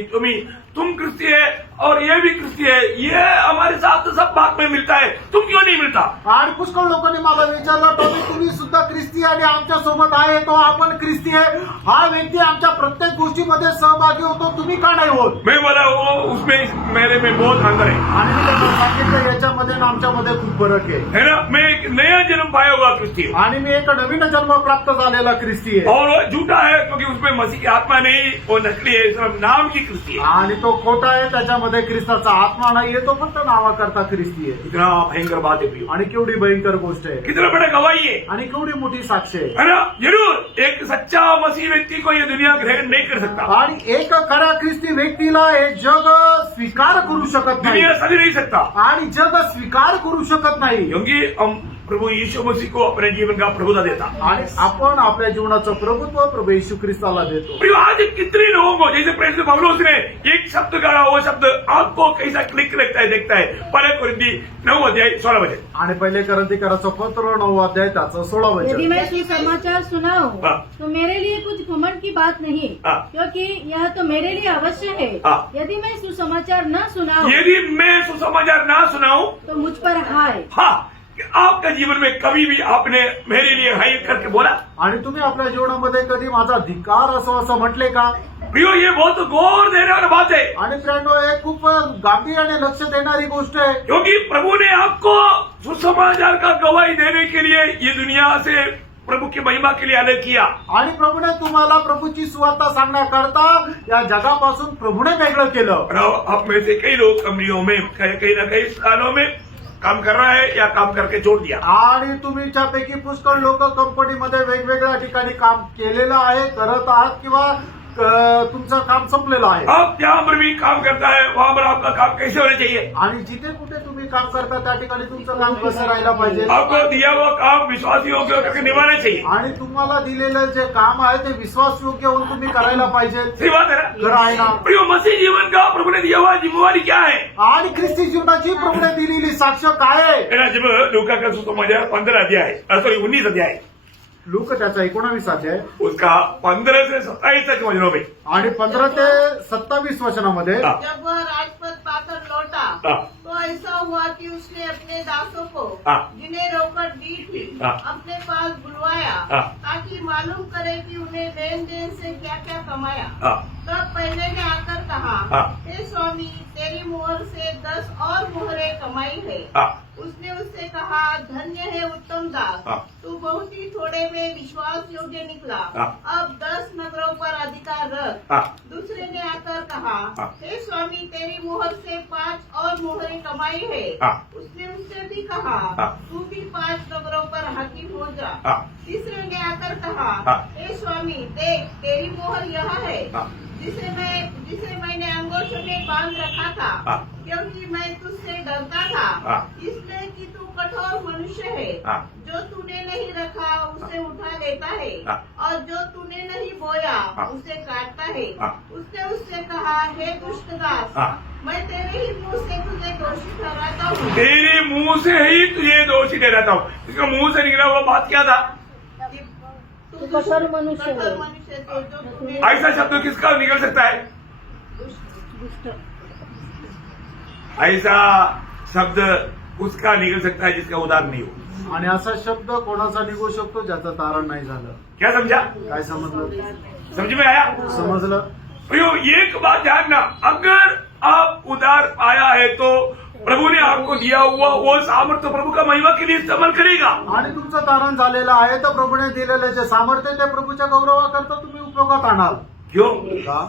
तुम क्रिस्ती है और ये भी क्रिस्ती है, ये हमारे साथ सब भाग में मिलता है, तुम क्यों नहीं मिलता? आणि पुष्कळ लोकांनी मला विचारलं टॉमी तुम्ही सुद्धा ख्रिस्ती आणि आमच्या सोबत आहे तो आपण ख्रिस्ती आहे, हा व्यक्ती आमच्या प्रत्येक गोष्टीमध्ये सहभागी होतो, तुम्ही का नाही होत? मैं बोला वो उसमें मेरे में बहुत अंतर है आणि मी त्यांना सांगितलं याच्यामध्ये आणि आमच्यामध्ये खूप फरक आहे है ना? मैं एक नया जन्म पाया हुआ क्रिस्ती हूँ आणि मी एक नवीन जन्म प्राप्त झालेला ख्रिस्ती आहे और वो झूठा है क्योंकि उसमें मसीह की आत्मा नहीं, वो नकली है, सिर्फ नाम की क्रिस्ती है। आणि तो खोटा आहे त्याच्यामध्ये ख्रिस्ताचा आत्मा नाहीये, तो फक्त नावाकरता ख्रिस्ती आहे. कितना भयंकर बात है प्रियो, आणि केवढी भयंकर गोष्ट आहे कितना बड़ा गवाही है आणि केवढी मोठी साक्ष आहे. है ना? जरूर एक सच्चा मसीह व्यक्ति को ये दुनिया ग्रहण नहीं कर सकता, आणि एक खरा ख्रिस्ती व्यक्तीला हे जग स्वीकार करू शकत नाही दुनिया सही नहीं सकता, आणि जग स्वीकार करू शकत नाही क्योंकि हम प्रभु यीशु मसीह को अपने जीवन का प्रभुता देता। आणि आपण आपल्या जीवनाचं प्रभुत्व प्रभू येशू ख्रिस्ताला देतो. प्रियो आज कितने लोगों को जैसे प्रेरित पौलुस ने एक शब्द कहा, वो शब्द आपको कैसा क्लिक लगता है देखता है। पहले कुरिन्थी 9:16 आणि पहिले करंथीकराचं पत्र 9 अध्याय त्याचं 16 यदि वचन. मैं सुसमाचार सुनाऊं हाँ। तो मेरे लिए कुछ घमंड की बात नहीं, हाँ। क्योंकि यह तो मेरे लिए अवश्य है। हाँ। यदि मैं सुसमाचार न सुनाऊं यदि मैं सुसमाचार ना सुनाऊं, तो मुझ पर हाय। हाँ, आपका जीवन में कभी भी आपने मेरे लिए हाई करके बोला? आणि तुम्ही आपल्या जीवनामध्ये कधी माझा धिक्कार असं म्हटले का? प्रियो ये बहुत गौर देने वाली बात है, आणि फ्रेंडो हे खूप गांभीर्याने लक्ष देणारी गोष्ट आहे, क्योंकि प्रभु ने आपको सुसमाचार का गवाही देने के लिए ये दुनिया से प्रभु की महिमा के लिए अलग किया। आणि प्रभूने तुम्हाला प्रभूची सुवार्ता सांगण्याकरता या जगापासून प्रभूने वेगळं केलं. और आप में से कई लोग कंपनियों में कहीं ना कहीं स्थानों में काम कर रहा है या काम करके छोड़ दिया। आणि तुम्हीच्यापैकी पुष्कळ लोक कंपनीमध्ये वेगवेगळ्या ठिकाणी काम केलेलं आहे, करत आहात किंवा तुमचं काम संपलेलं आहे. आप जहाँ पर भी काम करता है वहाँ पर आपका काम कैसे होना चाहिए? आणि जिथे कुठे तुम्ही काम करता त्या ठिकाणी तुमचं काम कसं राहायला पाहिजे. आपको दिया हुआ काम विश्वास योग्य करके निभाना चाहिए। आणि तुम्हाला दिलेलं जे काम आहे ते विश्वासयोग्य होऊन तुम्ही करायला पाहिजे. सही बात है ना? खरं आहे ना? प्रियो मसीह जीवन का प्रभु ने दिया हुआ जिम्मेवारी क्या है? आणि ख्रिस्ती जीवनाची प्रभूने दिलेली साक्ष काय आहे? मेरा जब लूका का सुसमाचार 15 अध्याय, सॉरी 19 अध्याय, लूक त्याचा 19 अध्याय उसका 15 से 27 तक वचनों में, आणि 15 ते 27 वचनामध्ये हाँ। जब वह राजपद पाकर लौटा हाँ। तो ऐसा हुआ कि उसने अपने दासों को हाँ। जिन्हें रोकड़ दी थी हाँ। अपने पास बुलवाया हाँ। ताकि मालूम करे कि उन्हें लेन देन से क्या क्या कमाया। हाँ। तब पहले ने आकर कहा, हाँ। हे स्वामी तेरी मोहर से 10 और मोहरें कमाई है। हाँ। उसने उससे कहा, धन्य है उत्तम दास, हाँ। तू बहुत ही थोड़े में विश्वास योग्य निकला, हाँ। अब 10 नगरों पर अधिकार रख। हाँ। दूसरे ने आकर कहा, हाँ। हे स्वामी तेरी मोहर से 5 और मोहरें कमाई है। हाँ। उसने उससे भी कहा, हाँ। तू भी 5 नगरों पर हाकिम हो जा। हाँ। तीसरे ने आकर कहा, हाँ। हे स्वामी देख तेरी मोहर यह है, हाँ। जिसे मैंने अंगूठे में बांध रखा था, हाँ। क्योंकि मैं तुझसे डरता था, हाँ। इसलिए कि तू कठोर मनुष्य है। हाँ। जो तूने नहीं रखा उसे उठा लेता है, हाँ। और जो तूने नहीं बोया हाँ। उसे काटता है। हाँ। उसने उससे कहा, हे दुष्ट दास, हाँ। मैं तेरे ही मुंह से तुझे दोषी ठहराता हूँ। तेरे मुंह से ही तुझे दोषी ठहराता हूँ। इसका मुंह से निकला हुआ बात क्या था? तू कठोर मनुष्य है। कठोर मनुष्य तो जो तूने ऐसा शब्द किसका निकल सकता है? दुष्ट। ऐसा शब्द उसका निकल सकता है जिसका उदाहरण नहीं हो। आणि असा शब्द कोणाचा निघू शकतो ज्याचं तारण नाही झालं. क्या समझा? काय समजलं? समझ में आया? समजलं? प्रियो एक बात जानना, अगर आप उदार पाया है तो प्रभु ने आपको दिया हुआ वो सामर्थ्य प्रभु का महिमा के लिए इस्तेमाल करेगा। आणि तुमचं तारण झालेलं आहे तर प्रभूने दिलेले जे सामर्थ्य ते प्रभूच्या गौरवाकरता तुम्ही उपयोगात आणाल. क्यों? का?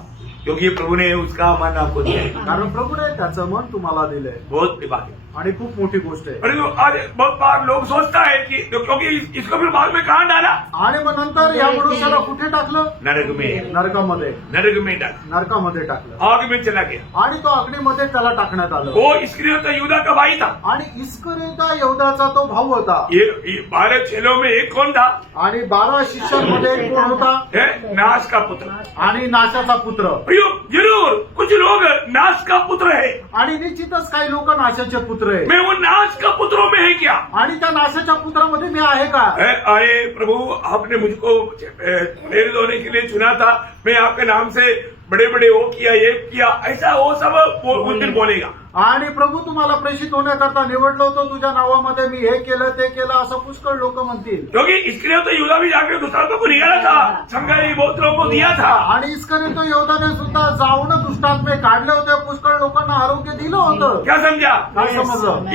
क्योंकि प्रभु ने उसका मन आपको दिया है। कारण प्रभूने त्याचं मन तुम्हाला दिलंय. बहुत बड़ी बात है। आणि खूप मोठी गोष्ट आहे. परंतु आज बहुत बार लोग सोचता है कि क्योंकि इसको फिर बाद में कहाँ डाला? आणि मग नंतर या मनुष्याला कुठे टाकलं? नरक में। नरकामध्ये. नरक में डाला, नरकामध्ये टाकलं आग में चला गया। आणि तो अग्नीमध्ये त्याला टाकण्यात आलं. वो इस्करियोत यूदा का भाई था। आणि इस्करियोता यहूदाचा तो भाऊ होता. ये 12 चेलों में एक कौन था? आणि 12 शिष्यांमध्ये एक कोण होता? है नाश का पुत्र। आणि नाशाचा पुत्र. प्रियो जरूर कुछ लोग नाश का पुत्र है। आणि निश्चितच काही लोक नाशाचे पुत्र आहे. मैं वो नाश का पुत्रों में है क्या? आणि त्या नाशाच्या पुत्रामध्ये मी आहे का? अरे प्रभु आपने मुझको प्रेरित होने के लिए चुना था, मैं आपके नाम से बड़े बड़े वो किया, ये किया, ऐसा वो सब उस दिन बोलेगा. आणि प्रभू तुम्हाला प्रेषित होण्याकरता निवडलं होतं, तुझ्या नावामध्ये मी हे केलं ते केलं असं पुष्कळ लोक म्हणतील. क्योंकि इसके लिए तो युदा भी जाकर दुष्टात्मा को निकाला था, संघाई बहुत लोगों को दिया था. आणि इसकरिता योधाने सुद्धा जाऊन दुष्टात्मे काढले होते, पुष्कळ लोकांना आरोग्य दिलं होतं. क्या समझा? काय समजलं?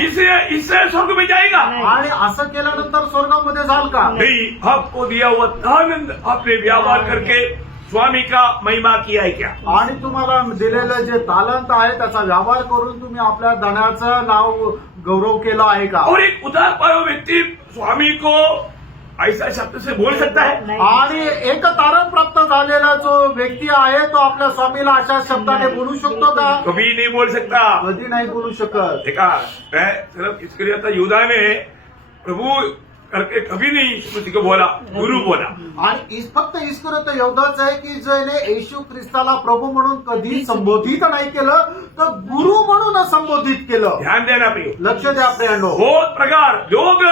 इससे स्वर्ग में जाएगा. आणि असं केल्यानंतर स्वर्गामध्ये जाल का? नहीं, आपको दिया हुआ धन आपने व्यवहार करके स्वामी का महिमा किया है क्या? आणि तुम्हाला दिलेलं जे तालंत आहे त्याचा व्यवहार करून तुम्ही आपल्या धनाचं नाव गौरव केला आहे का? और एक उदार पायो व्यक्ति स्वामी को ऐसा शब्द से बोल सकता है? आणि एक तारण प्राप्त झालेला जो व्यक्ती आहे तो आपल्या स्वामीला अशा शब्दाने बोलू शकतो का? कभी नहीं बोल सकता. कधी नाही बोलू शकत. देखा, मैं सिर्फ इसके लिए था, युदा ने प्रभू करके कभी नहीं किसी को बोला, गुरु बोला. आणि फक्त ईश्वरत एवढंच आहे की ज्याने येशू ख्रिस्ताला प्रभू म्हणून कधी संबोधित नाही केलं, तर गुरु म्हणून संबोधित केलं. ध्यान देना प्रियो. लक्ष द्या प्रियांनो. बहुत प्रकार लोग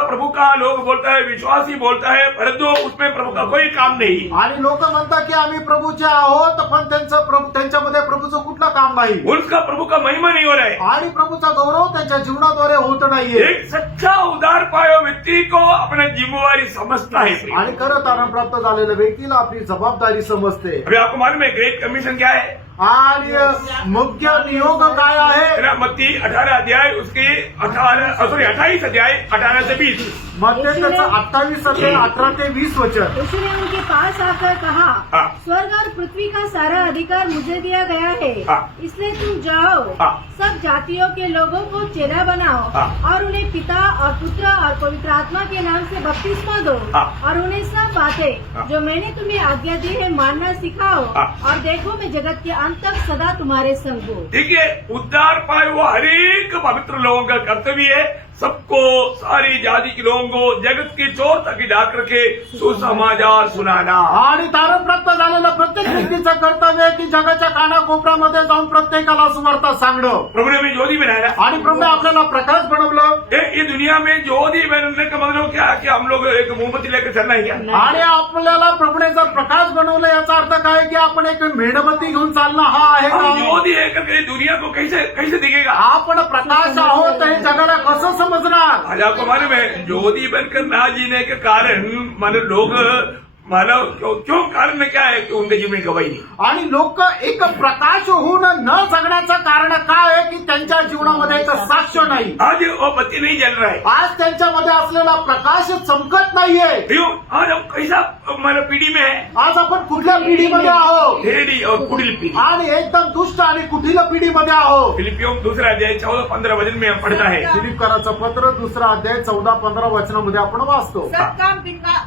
प्रभु का लोग बोलता है, विश्वासी बोलता है, परंतु उसमें प्रभु का कोई काम नहीं. आणि लोक म्हणतात की आम्ही प्रभूचे आहोत, पण त्यांच्यामध्ये प्रभूचं कुठलं काम नाही. उसका प्रभु का महिमा नहीं हो रहा है. आणि प्रभूचा गौरव त्यांच्या जीवनाद्वारे होत नाहीये. एक सच्चा उदार पायो व्यक्ति को अपना जिम्मेवारी समझता है. आणि खरं तारण प्राप्त झालेल्या व्यक्तीला आपली जबाबदारी समजते. अभी आपको मालूम है ग्रेट कमीशन क्या है? आणि मुख्य नियोग काय आहे? मत्ती 18 अध्याय उसके 28 अध्याय 18 से 20. मध्ये त्याचं 28 अध्याय 18 ते 20 वचन. यीशु ने उनके पास आकर कहा, हाँ। स्वर्ग और पृथ्वी का सारा अधिकार मुझे दिया गया है, हाँ। इसलिए तुम जाओ, हाँ। सब जातियों के लोगों को चेला बनाओ, हाँ। और उन्हें पिता और पुत्र और पवित्र आत्मा के नाम से बपतिस्मा दो, हाँ। और उन्हें सब बातें हाँ। जो मैंने तुम्हें आज्ञा दी है मानना सिखाओ, हाँ। और देखो मैं जगत के अंत तक सदा तुम्हारे संग हूँ. देखिए, उद्धार पाए वो हर एक पवित्र लोगों का कर्तव्य है, सबको, सारी जाति के लोगों को जगत के चोर तक जाकर के सुसमाचार सुनाना. आणि तारण प्राप्त झालेलं प्रत्येक व्यक्तीचं कर्तव्य आहे की जगाच्या कानाकोपऱ्यामध्ये जाऊन प्रत्येकाला सुवार्ता सांगणं. प्रभु ने हमें ज्योति बनाया. आणि प्रभूने आपल्याला प्रकाश बनवलं. ये दुनिया में ज्योति बनने का मतलब क्या कि हम लोग एक मोमबत्ती लेकर चलना है क्या? आणि आपल्याला प्रभूने जर प्रकाश बनवलं याचा अर्थ काय की आपण एक मेणबत्ती घेऊन चालणं हा आहे हम का? ज्योति है करके दुनिया को कैसे दिखेगा? आपण प्रकाश आहोत हे जगाला कसं समजणार? आज आपको मालूम है ज्योति बनकर ना जीने के कारण मानो लोग क्यों कारण क्या है कि उनके जीवन में गवाही नहीं. आणि लोक एक प्रकाश होऊन न जगण्याचं कारण काय आहे की त्यांच्या जीवनामध्ये एक साक्ष नाही. आज वो बत्ती नहीं जल रहा है. आज त्यांच्यामध्ये असलेला प्रकाश चमकत नाहीये. क्यों? आज हम कैसा मानो पीढ़ी में है? आज आपण कुठल्या पिढीमध्ये आहोत? ढेरी और कुटिल पीढ़ी. आणि एकदम दुष्ट आणि कुठील पिढीमध्ये आहोत. फिलिपियों 2 अध्याय 14-15 वचन में हम पढ़ता है. फिलिपकराचं पत्र 2 अध्याय 14-15 वचनामध्ये आपण वाचतो. सब काम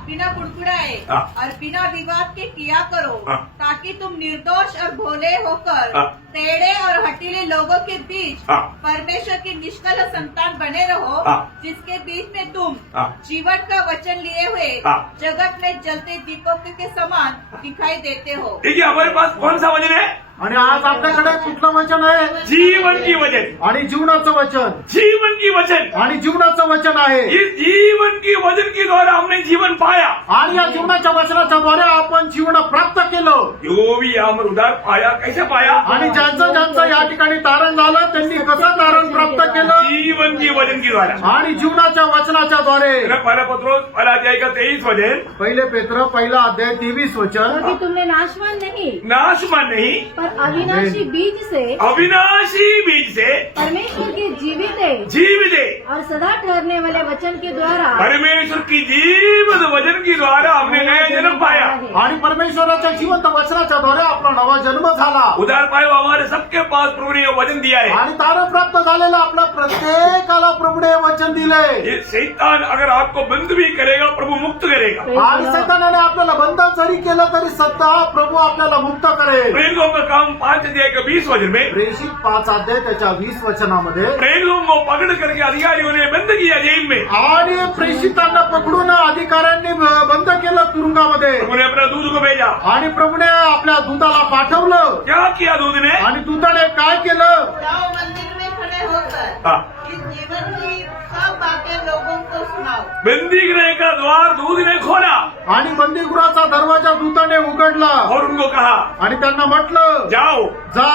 बिना कुड़कुड़ाए हाँ। और बिना विवाद के किया करो, हाँ। ताकि तुम निर्दोष और भोले होकर हाँ। टेढ़े और हठीले लोगों के बीच हाँ। परमेश्वर की निष्कल संतान बने रहो, हाँ। जिसके बीच में तुम हाँ। जीवन का वचन लिए हुए हाँ। जगत में जलते दीपों के समान दिखाई देते हो. देखिए, हमारे पास कौन सा वचन है? आणि आज आपल्याकडे कुठलं वचन आहे? जीवन की वचन. आणि जीवनाचं वचन. जीवन की वचन. आणि जीवनाचं वचन आहे. इस जीवन की वचन के द्वारा हमने जीवन पाया. आणि या जीवनाच्या वचनाच्या द्वारे आपण जीवन प्राप्त केलं. जो भी हम उदार पाया, कैसे पाया? आणि ज्यांचं या ठिकाणी तारण झालं त्यांनी कसं तारण प्राप्त केलं? जीवन की वचन के द्वारा. आणि जीवनाच्या वचनाच्या द्वारे. पहला पत्रोस 1 अध्याय का 23 वचन. पहिले पेत्र 1 अध्याय 23 वचन. क्योंकि तुमने नाशवान नहीं नाशवान नहीं, पर अविनाशी बीज से, अविनाशी बीज से परमेश्वर के जीवित है जीवित है. और सदा ठहरने वाले वचन के द्वारा परमेश्वर की जीवित वचन के द्वारा हमने नया जन्म पाया. आणि परमेश्वराच्या जिवंत वचनाच्या द्वारे आपला नवा जन्म झाला. उदार पायो हमारे सबके पास प्रभु ने ये वचन दिया है. आणि तारण प्राप्त झालेलं आपल्या प्रत्येकाला प्रभूने वचन दिलंय. ये शैतान अगर आपको बंद भी करेगा, प्रभु मुक्त करेगा. आणि सैतानाने आपल्याला बंद जरी केलं तरी सत्ता प्रभू आपल्याला मुक्त करेल. प्रेरितों का काम 5 अध्याय का 20 वचन में. प्रेषित 5 अध्याय त्याच्या 20 वचनामध्ये. प्रेरितों को पकड़ करके अधिकारियों ने बंद किया जेल में. आणि प्रेषितांना पकडून अधिकाऱ्यांनी बंद केलं तुरुंगामध्ये. प्रभु ने अपना दूध को भेजा. आणि प्रभूने आपल्या दूताला पाठवलं. क्या किया दूध ने? आणि दूताने काय केलं? जाओ मंदिर में खड़े होकर हाँ। इस जीवन की सब बातें लोगों को सुनाओ. बंदी गृह का द्वार दूध ने खोला. आणि बंदीगृहाचा दरवाजा दूताने उघडला और उनको कहा आणि त्यांना म्हटलं जाओ जा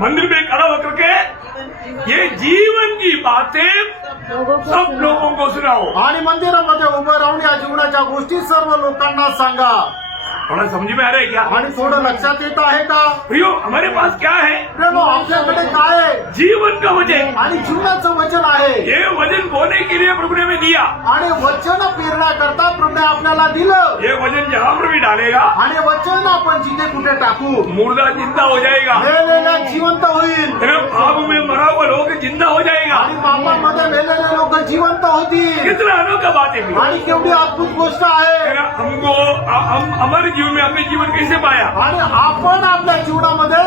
मंदिर में खड़ा होकर के ये जीवन की बातें सब लोगों को सुनाओ। आणि मंदिरामध्ये उभं राहून या जीवनाच्या गोष्टी सर्व लोकांना सांगा। थोड़ा समझ में आ रहा है क्या? आणि थोडं लक्षात येत आहे का? प्रियो हमारे पास क्या है? प्रेम आपल्याकडे काय आहे? जीवन का वचन। आणि जीवनाचं वचन आहे। ये वचन बोलने के लिए प्रभु ने हमें दिया आणि वचन पेरण्याकरता प्रभूने आपल्याला दिलं। ये वचन जहाँ पर भी डालेगा आणि वचन आपण जिथे कुठे टाकू मुर्दा जिंदा हो जाएगा, मेलेला जिवंत होईल तेरा पाप में मरा हुआ लोग जिंदा हो जाएगा। आणि पापांमध्ये मेलेले लोक जिवंत होतील। कितना अनोखा बात है। आणि केवढी अद्भुत गोष्ट आहे। तेरा हमको हम हमारे जीवन में हमने जीवन कैसे पाया? आणि आपण आपल्या जीवनामध्ये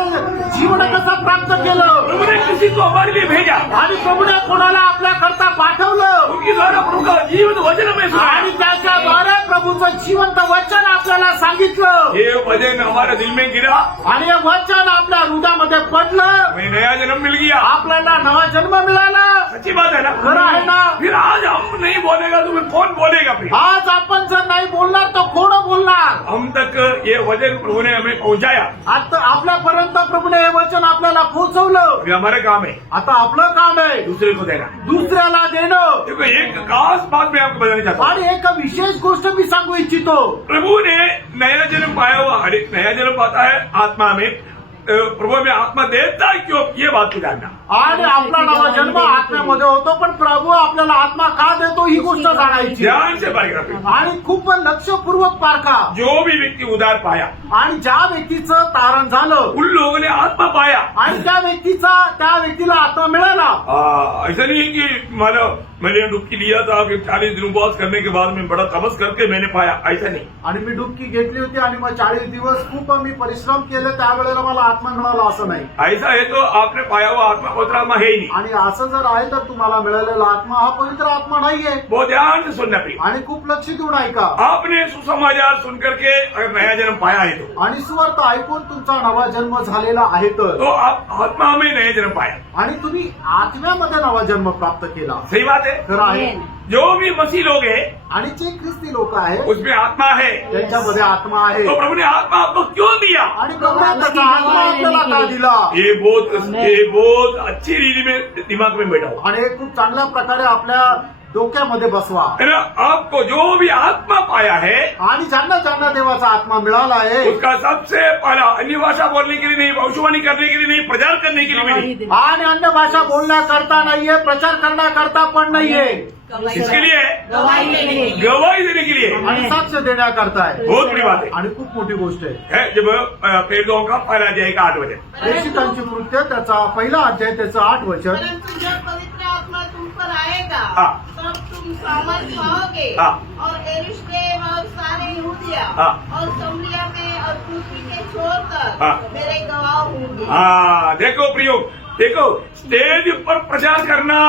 जीवन कसं प्राप्त केलं? प्रभु ने किसी को हमारे लिए भेजा, आणि प्रभूने कोणाला आपल्या करता पाठवलं उनके द्वारा प्रभु का जीवन वचन हमें सुनाया। आणि त्याच्याद्वारे प्रभूचं जिवंत वचन आपल्याला सांगितलं। ये वचन हमारे दिल में गिरा, आणि हे वचन आपल्या हृदयामध्ये पडलं, हमें नया जन्म मिल गया। आपल्याला नवा जन्म मिळाला। सच्ची बात है ना? खरं आहे ना? फिर आज हम नहीं बोलेगा तो फिर कौन बोलेगा? फिर आज आपण जर नाही बोलणार तर कोण बोलणार? हम तक ये वचन प्रभु ने हमें पहुंचाया, आता आपल्यापर्यंत प्रभूने हे वचन आपल्याला पोहोचवलं। ये हमारे काम है आता आपलं काम आहे दूसरे को देना। दुसऱ्याला देणं। देखो एक खास बात मैं आपको बताना चाहता हूँ। आणि एक विशेष गोष्ट मी सांगू इच्छितो। प्रभु ने नया जन्म पाया हुआ, हर एक नया जन्म पाता है आत्मा में। प्रभु में आत्मा देता है क्यों? ये बात को जानना। आणि आपला नवा जन्म आत्म्यामध्ये होतो, पण प्रभू आपल्याला आत्मा का देतो ही गोष्ट जाणायची। ध्यान से बारीक आणि खूप लक्षपूर्वक पारखा। जो भी व्यक्ती उदार पाया, आणि ज्या व्यक्तीचं तारण झालं उन लोगों ने आत्मा पाया। आणि त्या व्यक्तीला आत्मा मिळाला। ऐसा नहीं है कि मैंने डुबकी लिया था कि 40 दिन उपवास करने के बाद में बड़ा तपस करके मैंने पाया, ऐसा नहीं। आणि मी डुबकी घेतली होती आणि मग 40 दिवस खूप मी परिश्रम केले, त्यावेळेला मला आत्मा मिळाला असं नाही। ऐसा है तो आपने पाया हुआ आत्मा पवित्र आत्मा है ही नहीं। आणि असं जर आहे तर तुम्हाला मिळालेला आत्मा हा पवित्र आत्मा नाहीये। बहुत ध्यान से सुनना प्रिय। आणि खूप लक्ष देऊन ऐका। आपने सुसमाचार सुन करके अगर नया जन्म पाया है आणि सुवार्ता ऐकून तुमचा नवा जन्म झालेला आहे तो आप आत्मा में नया जन्म पाया। आणि तुम्ही आत्म्यामध्ये नवा जन्म प्राप्त केला। सही बात है। खरं आहे। जो भी मसीह लोग हैं आणि जे ख्रिस्ती लोक आहेत उसमें आत्मा है, त्यांच्यामध्ये आत्मा आहे। तो प्रभु ने आत्मा आपको क्यों दिया? आणि प्रभूने त्याचा आत्मा आपल्याला का दिला? ये बहुत अच्छी रीति में दिमाग में बैठा हुआ आणि हे खूप चांगल्या प्रकारे आपल्या डोक्यामध्ये बसवा। है ना। आपको जो भी आत्मा पाया है आणि ज्यांना ज्यांना देवाचा आत्मा मिळाला आहे उसका सबसे पहला अन्य भाषा बोलने के लिए नहीं, भविष्यवाणी करने के लिए नहीं, प्रचार करने के लिए भी नहीं। आणि अन्य भाषा बोलण्याकरता नाहीये, प्रचार करण्याकरता पण नाहीये। किसके लिए है? गवाही देने। गवाही देने के लिए। आणि साक्ष देण्याकरता आहे। बहुत बड़ी बात है। आणि खूप मोठी गोष्ट आहे। जब प्रेरितों का पहला अध्याय का 8 वचन, प्रेषितांची कृत्य त्याचा पहिला अध्याय त्याचं 8 वचन। परंतु जब पवित्र आत्मा तुम पर आएगा हाँ। तब तुम सामर्थ पाओगे हाँ। और यरूशलेम और सारे यहूदिया हाँ। और समरिया में और पृथ्वी के छोर तक हाँ। मेरे गवाह होंगे। हाँ देखो प्रियो, देखो स्टेज पर प्रचार करना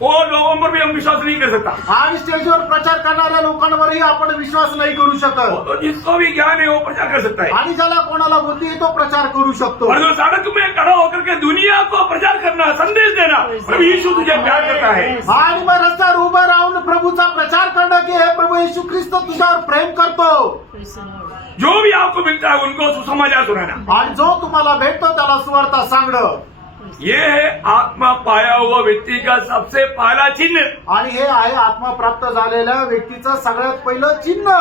वो लोगों पर भी हम विश्वास नहीं कर सकता। आणि स्टेजवर प्रचार करणाऱ्या लोकांवरही आपण विश्वास नाही करू वो शकत। तो जिसको भी ज्ञान है वो प्रचार कर सकता है। आणि ज्याला कोणाला बुद्धी आहे तो प्रचार करू शकतो। और जो सड़क में खड़ा होकर के दुनिया को प्रचार करना, संदेश देना, प्रभु यीशु तुझे प्यार करता है। आणि मग रस्त्यावर उभं राहून प्रभूचा प्रचार करणं की हे प्रभू येशू ख्रिस्त तुझ्यावर प्रेम करतो। जो भी आपको मिलता है उनको सुसमाचार सुनाना, आणि जो तुम्हाला भेटतो त्याला सुवार्ता सांगणं, ये है आत्मा पाया हुआ व्यक्ति का सबसे पहला चिन्ह। आणि हे आहे आत्मा प्राप्त झालेल्या व्यक्तीचं सगळ्यात पहिलं चिन्ह।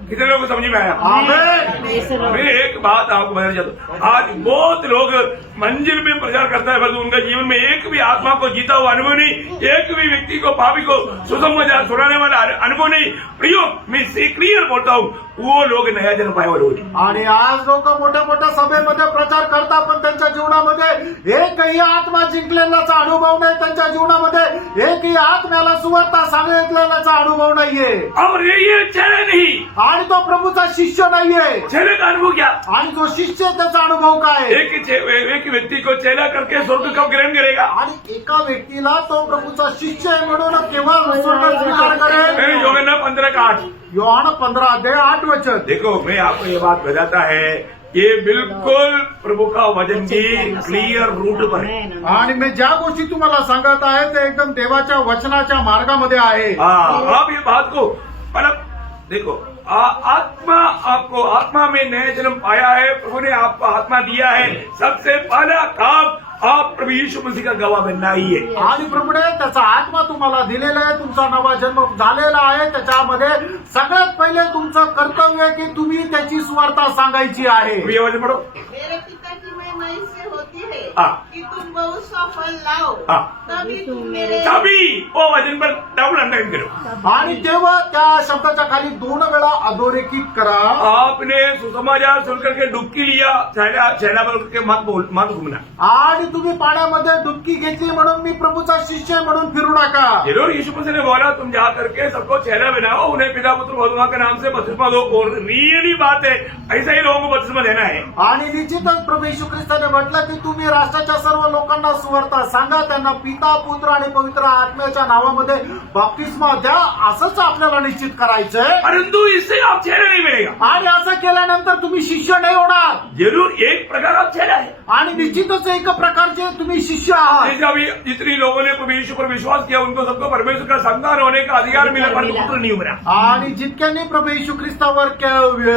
कितने लोगों को समझ में आया? आमेन। मैं एक बात आपको बताना चाहता हूँ। आज बहुत लोग मंजिल में प्रचार करता है, परंतु उनका जीवन में एक भी आत्मा को जीता हुआ अनुभव नहीं, एक भी व्यक्ति को पापी को सुसमाचार सुनाने वाला अनुभव नहीं। प्रियो मैं क्लियर बोलता हूँ, वो लोग नया जन्म पाया हुआ लोग नहीं। आणि आज लोक मोठ्या मोठ्या सभेमध्ये प्रचार करतात, पण त्यांच्या जीवनामध्ये एकही आत्मा जिंकलेल्याचा अनुभव नाही। त्यांच्या जीवनामध्ये एकही आत्म्याला सुवार्ता सांगितलेल्याचा अनुभव नाहीये। और ये चेहरा नहीं, आणि तो प्रभूचा शिष्य नाहीये। चेहरे का अनुभव क्या? आणि जो शिष्य आहे त्याचा अनुभव काय? एक व्यक्ति को चेला करके स्वर्ग कब ग्रहण करेगा? आणि एका व्यक्तीला तो प्रभूचा शिष्य आहे म्हणून केव्हा स्वर्ग स्वीकार करेल? योहाना 15:8। योहाना 15 अध्याय 8 वचन। देखो मैं आपको ये बात बताता है, ये बिल्कुल प्रभु का वचन की क्लियर रूट पर है। आणि मी ज्या गोष्टी तुम्हाला सांगत आहे ते एकदम देवाच्या वचनाच्या मार्गामध्ये आहे। हाँ, आप ये बात को मतलब देखो आत्मा आपको आत्मा में नया जन्म पाया है, प्रभु ने आपको आत्मा दिया है। सबसे पहला काम आप प्रभु यीशु मसीह का गवाह बनना ही है। आणि प्रभूने त्याचा आत्मा तुम्हाला दिलेला आहे, तुमचा नवा जन्म झालेला आहे। त्याच्यामध्ये सगळ्यात पहिले तुमचं कर्तव्य आहे की तुम्ही त्याची सुवार्ता सांगायची आहे। ये वचन पढ़ो। मेरे पिता की महिमा इससे होती है हाँ। कि तुम बहुत सा फल लाओ, हाँ। तभी तुम मेरे तभी वो वचन पर डबल अंडरलाइन करो। आणि तेव्हा त्या शब्दाच्या खाली 2 वेळा अधोरेखित करा। आपने सुसमाचार सुन करके डुबकी लिया, चेहरा बोल के मत घूमना। आणि तुम्ही पाण्यामध्ये डुबकी घेतली म्हणून मी प्रभूचा शिष्य आहे म्हणून फिरू नका। जरूर यीशु मसीह ने बोला तुम जा करके सबको चेहरा बनाओ, उन्हें पिता पुत्र पवित्र आत्मा के नाम से बपतिस्मा दो। और रियली बात है, ऐसा ही लोगों को बपतिस्मा देना है। आणि निश्चितच प्रभू येशू ख्रिस्ताने म्हटलं की तुम्ही राष्ट्राच्या सर्व लोकांना सुवार्ता सांगा, त्यांना पिता पुत्र आणि पवित्र आत्म्याच्या नावामध्ये बपतिस्मा द्या। असंच आपल्याला निश्चित करायचंय। परंतु इससे आप चेहरा नहीं मिलेगा। आणि असं केल्यानंतर तुम्ही शिष्य नाही होणार। जरूर एक प्रकार आप चेहरा है। आणि निश्चितच एक प्रकारचे तुम्ही शिष्य आहात। जैसे अभी जितने लोगों ने प्रभु यीशु पर विश्वास किया उनको सबको परमेश्वर का संतान होने का अधिकार मिला, परंतु पुत्र नहीं उभरा। आणि जितक्यांनी प्रभू येशू ख्रिस्तावर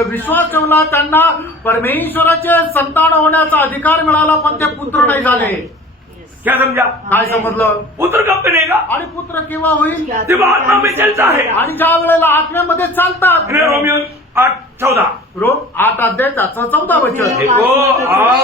विश्वास ठेवला त्यांना परमेश्वराचे संतान होण्याचा अधिकार मिळाला, पण ते पुत्र नाही झाले। क्या समझा? काय समजलं? पुत्र कब बनेगा? आणि पुत्र केव्हा होईल? जब आत्मा में चलता है। आणि ज्या वेळेला आत्म्यामध्ये चालतात। रोमियो 8:14। रोम 8 अध्याय त्याचं 14 वचन। देखो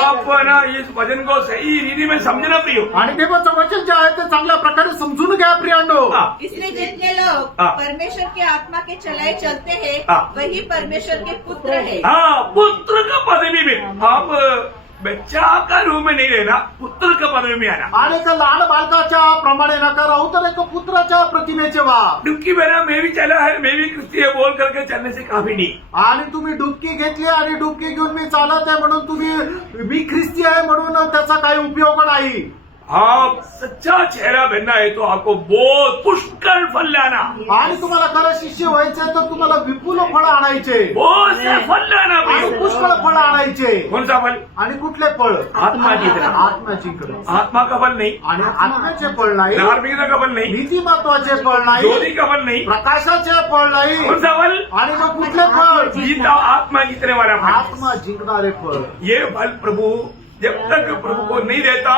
आप ना इस वचन को सही रीति में समझना प्रियो। आणि देवाचं वचन जे आहे ते चांगल्या प्रकारे समजून घ्या प्रियांनो। इसलिए जितने लोग हाँ। परमेश्वर के आत्मा के चलाए चलते हैं हाँ। वही परमेश्वर के पुत्र है। हाँ, पुत्र का पदवी में आप बच्चा का रूप में नहीं रहना, पुत्र का पदवी में आना। आणि एक लहान बालकाच्या प्रमाणे नका राहू, तर एक पुत्राच्या प्रतिमेचे व्हा। डुबकी मेरा मैं भी चला है, मैं भी क्रिस्ती है बोल करके चलने से काफी नहीं। आणि तुम्ही डुबकी घेतली आणि डुबकी घेऊन मी चालत आहे म्हणून तुम्ही मी ख्रिस्ती आहे म्हणून त्याचा काही उपयोग नाही। आप सच्चा चेहरा बनना है तो आपको बहुत पुष्कळ फल लाना। आणि तुम्हाला खरं शिष्य व्हायचंय तर तुम्हाला विपुल फळ आणायचे। बहुत से फल लाना आणि प्रियो। पुष्कळ फळ आणायचे। कौन सा फल? आणि कुठले फळ? आत्मा जितना। आत्म्याची फळ। आत्मा का फल नहीं, आणि आत्म्याचे फळ नाही, धार्मिकता का फल नहीं, नीतिमत्वाचे फळ नाही, ज्योति का फल नहीं, प्रकाशाचे फळ नाही। कौन सा फल? आणि मग कुठले फळ? जीता आत्मा जीतने वाला फल। आत्मा जिंकणारे फळ। ये फल प्रभु जब तक प्रभु को नहीं देता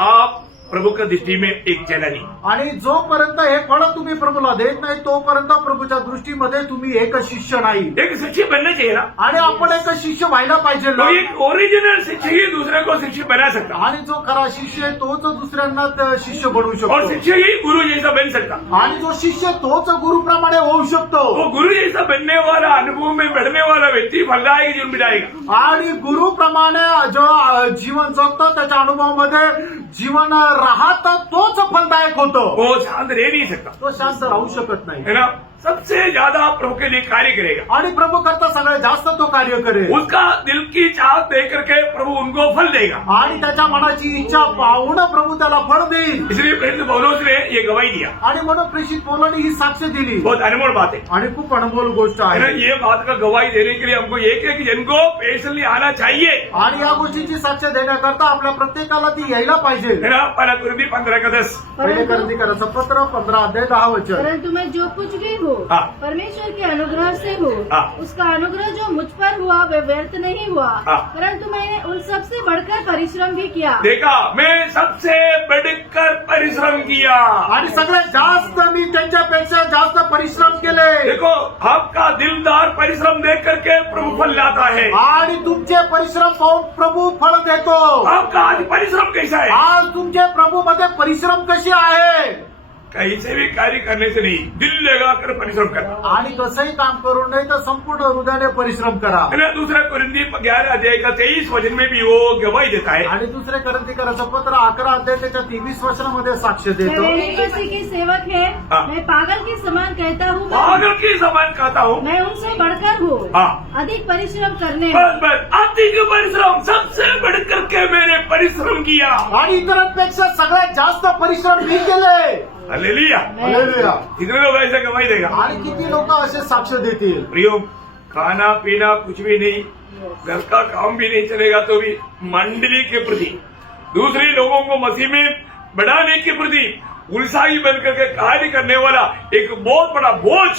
आप प्रभु का दृष्टि में एक चेहरा नहीं। आणि जोपर्यंत हे फळ तुम्ही प्रभूला देत नाही तोपर्यंत प्रभूच्या दृष्टीमध्ये तुम्ही एक शिष्य नाही। एक शिष्य बनना चाहिए ना। आणि आपण एक शिष्य व्हायला पाहिजे ना। तो एक ओरिजिनल शिष्य ही दूसरे को शिष्य बना सकता, आणि जो खरा शिष्य आहे तोच दुसऱ्यांना शिष्य बनवू और शकतो। शिष्य ही गुरु जैसा बन सकता। आणि जो शिष्य तोच गुरुप्रमाणे होऊ शकतो। वो गुरु जैसा बनने वाला, अनुभव में बढ़ने वाला व्यक्ति फलदायक जीवन बिताएगा। आणि गुरुप्रमाणे जो जीवन जगतो त्याच्या अनुभवामध्ये जीवन राहत तोच फलदायक होतो। वो शांत रह नहीं सकता, तो शांत राहू शकत नाही। है ना। सबसे ज्यादा प्रभु के लिए कार्य करेगा, आणि प्रभु करता सगळ्यात जास्त तो कार्य करेल। उसका दिल की चाहत दे करके प्रभु उनको फल देगा। आणि त्याच्या मनाची इच्छा पाहून प्रभु त्याला फळ देईल। इसलिए प्रेरित पौलुस ने ये गवाही दिया। आणि म्हणून प्रेषित पौलाने ही साक्ष दिली। बहुत अनमोल बात है आणि खूप अनमोल गोष्ट है ना। आहे। ये बात का गवाही देने के लिए हमको एक एक जन को पेशली आना चाहिए, आणि या गोष्टीची साक्ष देण्याकरता आपल्या प्रत्येकाला ती यायला पाहिजे। है ना। पहला कुरिन्थी 15:10। पहिले करंथीकराचं पत्र 15 अध्याय 10 वचन। परंतु मैं जो कुछ भी हूँ हाँ। परमेश्वर के अनुग्रह से हूँ, हाँ। उसका अनुग्रह जो मुझ पर हुआ वह व्यर्थ नहीं हुआ, हाँ। परंतु मैंने उन सबसे बढ़कर परिश्रम भी किया। देखा, मैं सबसे बढ़कर परिश्रम किया। आणि सगळ्यात जास्त मी त्यांच्यापेक्षा जास्त परिश्रम केले। देखो, आपका दिलदार परिश्रम देख करके प्रभु फल लाता है। आणि तुमचे परिश्रम पाहून प्रभू फळ देतो। आपका आज परिश्रम कैसा है? आज तुमचे प्रभू मध्ये परिश्रम कशी आहे? कहीं से भी कार्य करने से नहीं, दिल लगाकर परिश्रम करना। आणि कसंही काम करू नये तर संपूर्ण हृदयाने परिश्रम करा। है ना। दूसरा कुरिन्थी 11 अध्याय का 23 वचन में भी वो गवाही देता है। आणि दुसरे करंथीकराचं पत्र 11 अध्याय त्याच्या 23 वचनामध्ये साक्ष मैं देतो। यीशु मसीह के सेवक है, हाँ। मैं पागल के समान कहता हूँ, पागल के समान कहता हूँ। मैं उनसे बढ़कर हूँ, हाँ। अधिक परिश्रम करने बस बस, अधिक परिश्रम, सबसे बढ़ करके मैंने परिश्रम किया। आणि इतरांपेक्षा सगळ्यात जास्त परिश्रम मी केले। हालेलुया। हालेलुया। कितने लोग ऐसे गवाही देगा? आणि किती लोक असे साक्ष देतील? प्रियो, खाना पीना कुछ भी नहीं, घर का काम भी नहीं चलेगा तो भी मंडली के प्रति, दूसरे लोगों को मसीह में बढ़ाने के प्रति उत्साही बनकर के कार्य करने वाला एक बहुत बड़ा बोझ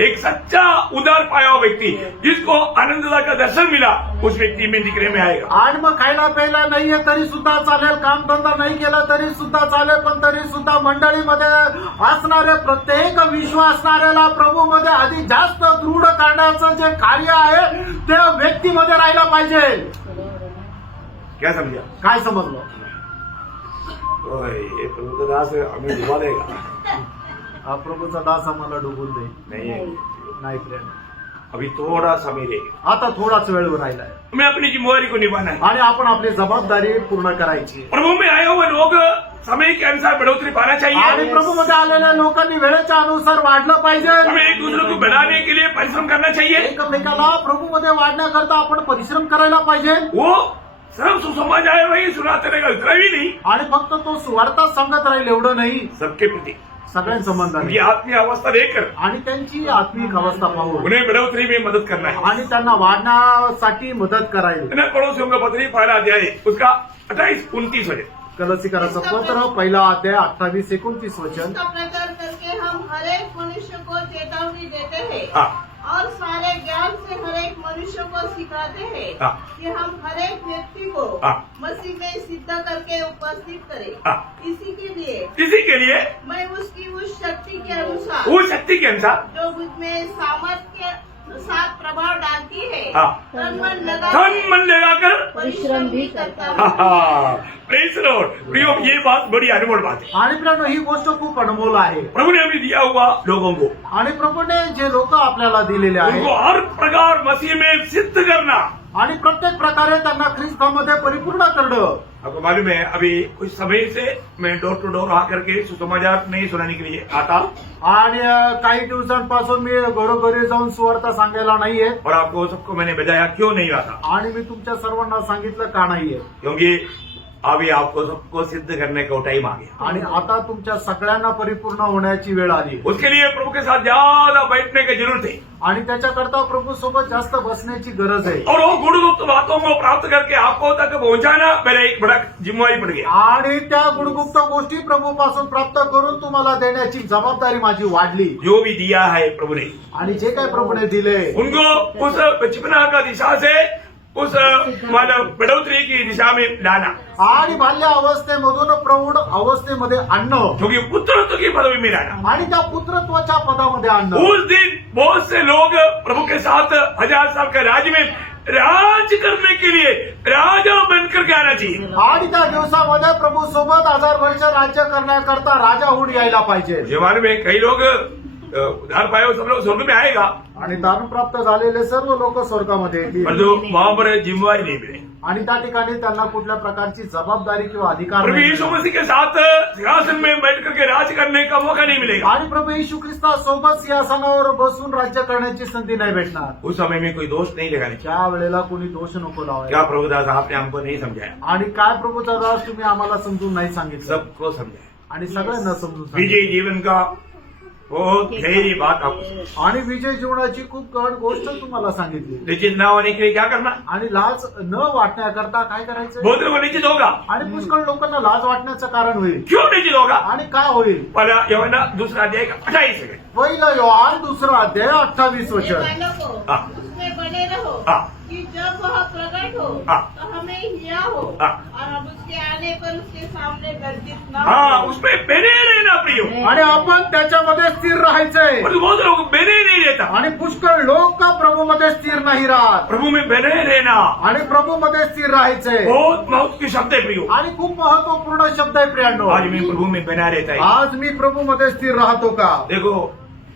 एक सच्चा उदार पाया हुआ व्यक्ति जिसको आनंददा का दर्शन मिला उस व्यक्ति में दिखने में आएगा। आणि मग खायला प्यायला नाहीये तरी सुद्धा चालेल, काम धंदा नाही केला तरी सुद्धा चालेल, पण तरी सुद्धा मंडळीमध्ये असणारे प्रत्येक विश्वास असणाऱ्याला प्रभूमध्ये अधिक जास्त दृढ करण्याचं जे कार्य आहे ते व्यक्तीमध्ये राहिलं पाहिजे. क्या समझा? काय समजलं? ओए, ये प्रभु का दास हमें डुबा देगा। हा प्रभूचा दास आम्हाला डुबून देईल. नाही प्रेम. अभी थोड़ा समय देगा, आता थोडाच वेळ राहिलाय हमें अपनी जिम्मेवारी को निभाना है। आणि आपण आपली जबाबदारी पूर्ण करायची. प्रभु में आए हुए लोग समय के अनुसार बढ़ोतरी पाना आणि चाहिए। प्रभूमध्ये आलेल्या लोकांनी वेळेच्या अनुसार वाढलं पाहिजे. हमें एक दूसरे को बढ़ाने के लिए परिश्रम करना चाहिए। एकमेकाला प्रभूमध्ये वाढण्याकरता आपण परिश्रम करायला पाहिजे. वो सिर्फ सुसमाज आए वही सुनाते रहेगा इतना भी नहीं, आणि फक्त तो सुवार्ता सांगत राहील एवढं नाही, सबके प्रति सगळ्या संबंधाने उनकी आत्मीय अवस्था लेकर आणि त्यांची आत्मिक अवस्था पाहून उन्हें बढ़ोतरी में मदद करना है। आणि त्यांना वाढण्यासाठी मदत करायला. इन्हें पड़ोसियों का पत्री पहला अध्याय उसका 28-29 वचन। कलसीकराचं पत्र पहिला अध्याय 28-29 वचन. इसका प्रचार करके हम हर एक मनुष्य को चेतावनी देते हैं हाँ और सारे ज्ञान से हर एक मनुष्य को सिखाते हैं हाँ। कि हम हर एक व्यक्ति को हाँ। मसीह में सिद्ध करके उपस्थित करें। हाँ। इसी के लिए इसी के लिए मैं उसकी उस शक्ति के अनुसार वो शक्ति के अनुसार जो मुझ में सामर्थ्य के साथ प्रभाव डालती है हाँ। तन मन लगाकर परिश्रम भी करता हाँ हूँ। हाँ प्रेज द लॉर्ड। प्रियो, ये बात बड़ी अनमोल बात है। आणि प्रभू ही गोष्ट खूप अनमोल आहे. प्रभु ने हमें दिया हुआ लोगों को आणि प्रभूने जे लोक आपल्याला दिलेले उनको आहेत हर प्रकार मसीह में सिद्ध करना। आणि प्रत्येक प्रकारे त्यांना ख्रिस्तामध्ये परिपूर्ण करणं. आपको मालूम है अभी कुछ समय से मैं डोर टू डोर आकर के सुसमाचार नहीं सुनाने के लिए आता आणि काही दिवसांपासून मी घरोघरी जाऊन सुवार्ता सांगायला नाहीये. और आपको सबको मैंने बजाया क्यों नहीं आता, आणि मी तुमच्या सर्वांना सांगितलं का नाहीये. क्योंकि अभी आपको सबको सिद्ध करने का टाइम आ गया। आणि आता तुमच्या सगळ्यांना परिपूर्ण होण्याची वेळ आली. उसके लिए प्रभु के साथ ज्यादा बैठने की जरूरत है आणि त्याच्याकरता प्रभू सोबत जास्त बसण्याची गरज आहे. और वो गुणगुप्त बातों को प्राप्त करके आपको तक पहुंचाना मेरा एक बड़ा जिम्मेवारी पड़ गया। आणि त्या गुणगुप्त गोष्टी प्रभूपासून प्राप्त करून तुम्हाला देण्याची जबाबदारी माझी वाढली. जो भी दिया है प्रभु ने आणि जे काय प्रभूने दिले उनको उस बचपना का दिशा से उस मतलब बढ़ोतरी की दिशा में लाना, आणि बाल्य अवस्थेमधून प्रौढ अवस्थेमध्ये आणणं क्योंकि पुत्रत्व की पदवी में लाना। आणि त्या पुत्रत्वाच्या पदामध्ये आणणं. उस दिन बहुत से लोग प्रभु के साथ 1000 साल के राज्य में राज करने के लिए राजा बनकर के आना चाहिए। आणि त्या दिवसामध्ये प्रभू सोबत 1000 वर्ष राज्य करण्याकरता राजा होऊन यायला पाहिजे. मुझे मालूम है कई लोग उधार पाए हुए सब लोग स्वर्ग में आएगा, आणि दान प्राप्त झालेले सर्व लोक स्वर्गामध्ये पर येतील. जो वहां पर जिम्मेवारी नहीं मिले। आणि त्या ठिकाणी त्यांना कुठल्या प्रकारची जबाबदारी किंवा अधिकार प्रभु नाही. यीशु मसीह के साथ सिंहासन में बैठ करके राज करने का मौका नहीं मिलेगा। आणि प्रभू येशू ख्रिस्तासोबत सिंहासनावर बसून राज्य करण्याची संधी नाही भेटणार. उस समय में कोई दोष नहीं लगाने चाहिए। त्या वेळेला कोणी दोष नको क्या लावायला. प्रभुदास आपने हमको नहीं समझाया? आणि काय प्रभूचा दास तुम्ही आम्हाला समजून नाही सांगितलं. सबको समझाया। आणि सगळ्यांना समजून सांगितलं. विजय जीवन का बहुत गहरी बात आपको, आणि विजय जीवनाची खूप गहन गोष्ट तुम्हाला सांगितली. निश्चित न होने के लिए क्या करना? आणि लाज न वाटण्याकरता काय करायचं. बहुत लोगों को निश्चित होगा। आणि पुष्कळ लोकांना लाज वाटण्याचं कारण होईल. क्यों निश्चित होगा? आणि काय होईल. पहला यूहन्ना दूसरा अध्याय का 28 सेकंड। पहिलं योहान दुसरा अध्याय 28 वचन. मानव को हाँ। उसमें बने रहो हाँ। कि जब वह प्रकट हो हाँ। तो हमें हिया हो हाँ। और हम उसके आने पर उसके सामने लज्जित न हाँ, हो। उसमें बने रहना प्रियो। आणि आपण त्याच्यामध्ये स्थिर राहायचंय. पर बहुत लोग बने नहीं रहता। आणि पुष्कळ लोक का प्रभूमध्ये स्थिर नाही राहत. प्रभु में बने रहना आणि प्रभूमध्ये स्थिर राहायचंय. बहुत महत्व की शब्द है प्रियो। आणि खूप महत्वपूर्ण शब्द आहे प्रियांनो. आज मैं प्रभु में बना रहता है। आज मी प्रभूमध्ये स्थिर राहतो का. देखो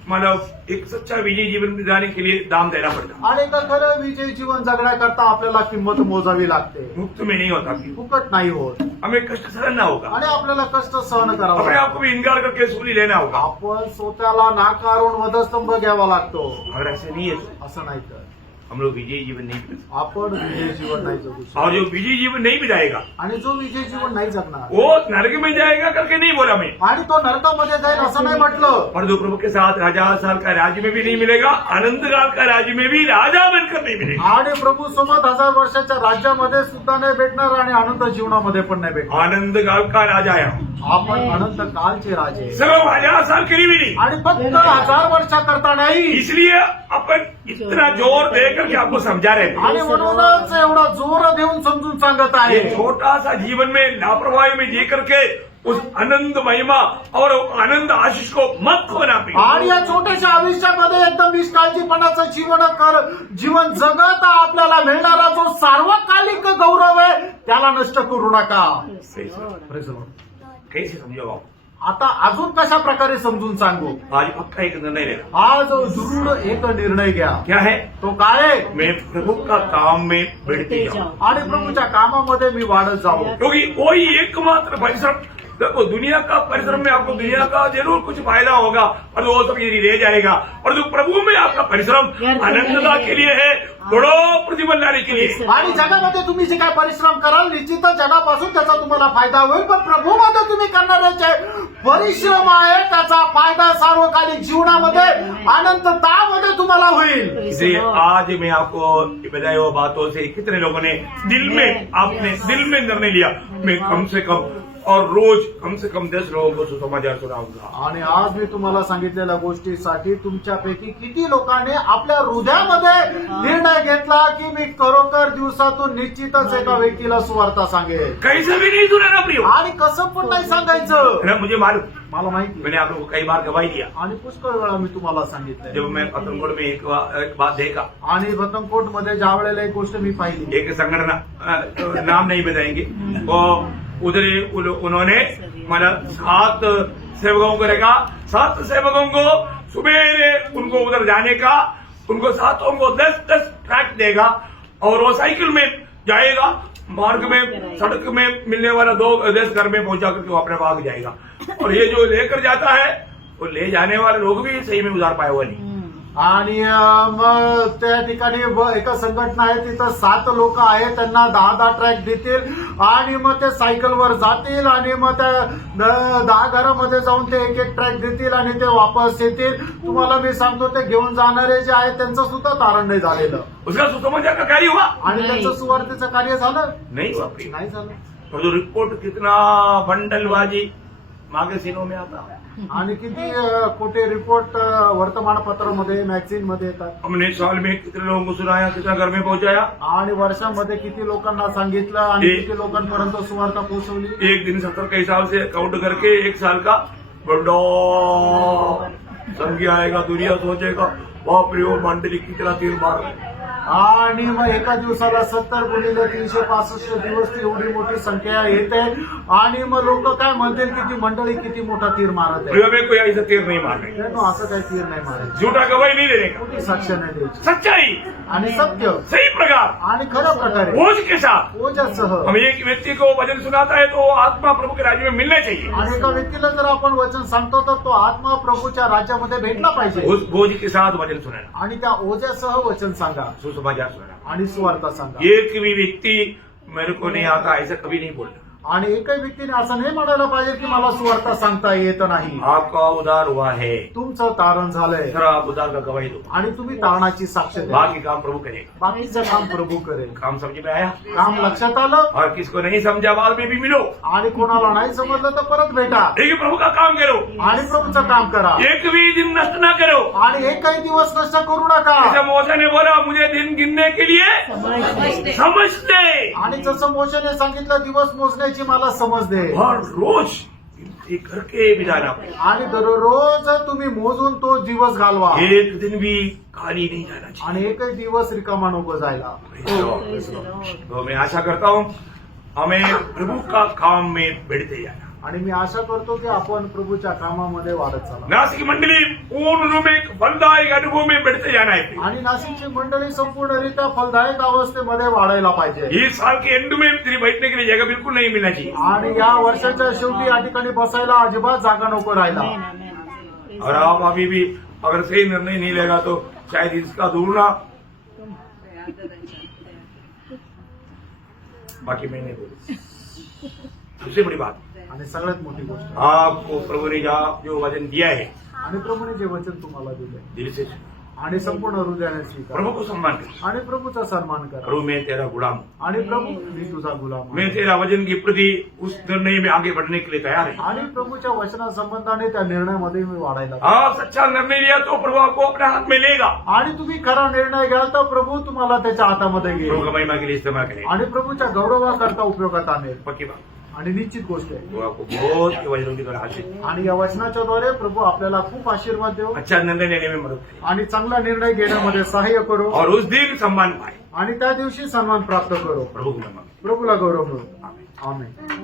मतलब एक सच्चा विजय जीवन में जाने के लिए दाम देना पड़ता, आणि का खरं विजय जीवन जगण्याकरता आपल्याला किंमत मोजावी लागते. मुफ्त में नहीं होता। फुकट नाही होत. हमें कष्ट सहना होगा, आणि आपल्याला कष्ट सहन करावं अपने लागतं. आप को भी इनकार करके सूली लेना होगा। आपण स्वतःला नाकारून वधस्तंभ घ्यावा लागतो. अगर ऐसे नहीं है तो असं नाही तर हम लोग विजयी जीवन नहीं बिता सकते। आपण विजय जीवन नाही जगू शकत. और जो विजयी जीवन नहीं बिताएगा आणि जो विजय जीवन नाही जगणार वो नरक में जाएगा करके नहीं बोला मैं, आणि तो नरकामध्ये जाईल असं नाही म्हटलं. और जो प्रभु के साथ 1000 साल का राज्य में भी नहीं मिलेगा, अनंत काल का राज्य में भी राजा बनकर नहीं मिलेगा। आणि प्रभू सोबत 1000 वर्षाच्या राज्यामध्ये सुद्धा नाही भेटणार आणि अनंत जीवनामध्ये पण नाही भेटणार. आनंद काल का राजा है, आपण अनंत कालचे राजे सिर्फ 1000 साल के लिए भी नहीं। आणि फक्त 1000 वर्षाकरता नाही. इसलिए अपन इतना जोर देकर के आपको समझा रहे हैं। आणि म्हणूनच एवढा जोर देऊन समजून सांगत आहे. ये छोटा सा जीवन में लापरवाही में जी करके उस आनंद महिमा और आनंद आशीष को मत खोना पे। आणि या छोट्याशा आयुष्यामध्ये एकदम निष्काळजीपणाचं जीवन जगत आपल्याला मिळणारा जो सार्वकालिक गौरव आहे त्याला नष्ट करू नका. Praise the Lord. कैसे समझो आप? आता अजून कशा प्रकारे समजून सांगू. आज पक्का एक निर्णय लेना। आज दृढ एक निर्णय घ्या. क्या है? तो काय आहे? मैं प्रभु का काम में बढ़ते जाऊं, आणि प्रभूच्या कामामध्ये मी वाढत जाऊ. क्योंकि वही एकमात्र परिश्रम। देखो, दुनिया का परिश्रम में आपको दुनिया का जरूर कुछ फायदा होगा, और वो सब यदि रह जाएगा। और जो प्रभु में आपका परिश्रम अनंतता के लिए है, बड़ो प्रतिफल लाने के लिए। आणि जगामध्ये तुम्ही जे काय परिश्रम कराल निश्चितच जगापासून त्याचा तुम्हाला फायदा होईल, पण प्रभूमध्ये तुम्ही करणारे जे परिश्रम आहे त्याचा फायदा सार्वकालिक जीवनामध्ये अनंततामध्ये तुम्हाला होईल. इसलिए आज मैं आपको बताई हुई बातों से कितने लोगों ने आपने दिल में निर्णय लिया, मैं कम से कम और रोज कम से कम 10 लोगों को सुसमाचार सुनाऊंगा। आणि आज मी तुम्हाला सांगितलेल्या गोष्टीसाठी तुमच्यापैकी किती लोकांनी आपल्या हृदयामध्ये निर्णय घेतला की मी खरोखर दिवसातून निश्चितच एका व्यक्तीला सुवार्ता सांगेल. कैसे भी नहीं सुनाना प्रियो, आणि कसं पण नाही सांगायचं. ना मुझे मालूम, मला माहिती मैंने आप लोगों को कई बार गवाही दिया। आणि पुष्कळ वेळा मी तुम्हाला सांगितलंय. जब मैं पतंगोड़ में एक बात देखा, आणि पतंगकोट मध्ये ज्या वेळेला एक गोष्ट मी पाहिली. एक संगठन नाम नहीं बताएंगे, वो उधर उन्होंने मतलब 7 सेवकों को रखा। 7 सेवकों को सुबह उनको उधर जाने का, उनको 7 को 10 ट्रैक देगा, और वो साइकिल में जाएगा, मार्ग में सड़क में मिलने वाला 10 घर में पहुंचा करके वो अपने भाग जाएगा। और ये जो लेकर जाता है, वो ले जाने वाले लोग भी सही में उधार पाए हुआ नहीं। आणि मग त्या ठिकाणी एका संघटना आहे, तिथं 7 लोक आहेत, त्यांना 10 ट्रॅक देतील आणि मग ते सायकलवर जातील आणि मग त्या 10 घरामध्ये जाऊन ते एक ट्रॅक देतील आणि ते वापस येतील. तुम्हाला मी सांगतो ते घेऊन जाणारे जे आहेत त्यांचं सुद्धा तारण नाही झालेलं. उसका सुसमाचार का कार्य हुआ आणि त्यांचं सुवार्थेचं कार्य झालं नहीं हुआ। नाही झालं. और जो रिपोर्ट कितना बंडलबाजी मागजीनों में आता है, आणि किती खोटे रिपोर्ट वर्तमानपत्रामध्ये मॅगझिन मध्ये येतात. हमने साल में कितने लोगों को सुनाया, कितना घर में पहुंचाया। आणि वर्षामध्ये किती लोकांना सांगितलं आणि एक- किती लोकांपर्यंत सुवार्ता पोहोचवली. एक दिन 70 के हिसाब से काउंट करके 1 साल का बड़ा संख्या आएगा। दुनिया सोचेगा बाप रे, वो मंडली कितना तीर मार रहे हैं। आणि मग एका दिवसाला 70 गुणिले 365 दिवस ती एवढी मोठी संख्या येते आणि मग लोक काय म्हणतील की ती मंडळी किती मोठा तीर मारत आहे. हमें कोई ऐसा तीर नहीं मारने, त्यानं असं काही तीर नाही मारायचं. झूठा गवाही नहीं देने का, कुठे साक्ष नाही द्यायची. सच्चाई आणि सत्य सही प्रकार आणि खऱ्या प्रकारे बोझ के साथ। ओझ्यासह. हम एक व्यक्ति को वचन सुनाता है तो आत्मा प्रभु के राज्य में मिलना चाहिए। आणि एका व्यक्तीला जर आपण वचन सांगतो तर तो आत्मा प्रभूच्या राज्यामध्ये भेटला पाहिजे. उस बोझ के साथ वचन सुनाना, आणि त्या ओझ्यासह वचन सांगा सुसमाचार सुनाना। आणि सुवार्ता सांगा. एक भी व्यक्ति मेरे को नहीं आता ऐसा कभी नहीं बोलना। आणि एकही व्यक्तीने असं नाही म्हणायला पाहिजे की मला सुवार्ता सांगता येत नाही. आपका उधार हुआ है, तुमचं तारण झालंय जरा आप उधार का गवाही दो, आणि तुम्ही तारणाची साक्ष द्या. बाकी काम प्रभु करेगा। बाकीचं काम प्रभू करेल. काम समझ में आया? काम लक्षात आलं. और किसको नहीं समझा बाद में भी मिलो, आणि कोणाला नाही समजलं तर परत भेटा लेकिन प्रभु का काम करो, आणि प्रभूचं काम करा. एक भी दिन नष्ट ना करो। आणि एकही दिवस नष्ट करू नका. जैसे मूसा ने बोला मुझे दिन गिनने के लिए समझते, आणि जसं मोशेने सांगितलं दिवस मोजण्याची मला समज दे. और रोज गिनती करके बिताना पड़ेगा। आणि दररोज तुम्ही मोजून तो दिवस घालवा. एक दिन भी खाली नहीं जाना चाहिए। आणि एकही दिवस रिकामा नको जायला. तो मैं आशा करता हूँ हमें प्रभु का काम में बढ़ते जाना। आणि मी आशा करतो की आपण प्रभूच्या कामामध्ये वाढत चाला. नासिक मंडली पूर्ण रूप में एक फलदायक अनुभव में बढ़ते जाना है। आणि नाशिकची मंडळी संपूर्णरित्या फलदायक अवस्थेमध्ये वाढायला पाहिजे. इस साल के एंड में तेरी बैठने के लिए जगह बिल्कुल नहीं मिलना चाहिए। आणि या वर्षाच्या शेवटी या ठिकाणी बसायला अजिबात जागा नको राहिला. और आप अभी भी अगर सही निर्णय नहीं लेगा तो शायद इसका दूरना बाकी मैं नहीं बोलूं। सबसे बड़ी बात, आणि सगळ्यात मोठी गोष्ट, आपको प्रभु ने जो वचन दिया है आणि प्रभूने जे वचन तुम्हाला दिले दिल से आणि संपूर्ण हृदयाने स्वीकार प्रभु को सम्मान कर। आणि प्रभूचा सन्मान करा। प्रभु मैं तेरा गुलाम हूं, आणि प्रभू मी तुझा गुलाम आहे। मैं तेरा वचन के प्रति उस निर्णय में आगे बढ़ने के लिए तैयार है। आणि प्रभूच्या वचना संबंधाने त्या निर्णयामध्ये मी वाढायला हाँ, सच्चा निर्णय लिया तो प्रभु आपको अपने हाथ में लेगा। आणि तुम्ही खरा निर्णय घ्याल तर प्रभू तुम्हाला त्याच्या हातामध्ये प्रभु घेईल का महिमा के लिए इस्तेमाल करेगा। आणि प्रभूच्या गौरवाकरता उपयोगात आणेल। पक्की बात, आणि निश्चित गोष्ट आहे, वो आपको बहुत के वचनों की तरह आशीष, आणि या वचनाच्या द्वारे प्रभु आपल्याला खूप आशीर्वाद देऊ अच्छा निर्णय लेने में मदद करे आणि चांगला निर्णय घेण्यामध्ये सहाय्य करू और उस दिन सम्मान पाए। आणि त्या दिवशी सन्मान प्राप्त करू। प्रभु को महिमा। प्रभूला गौरव मिळू। आमेन।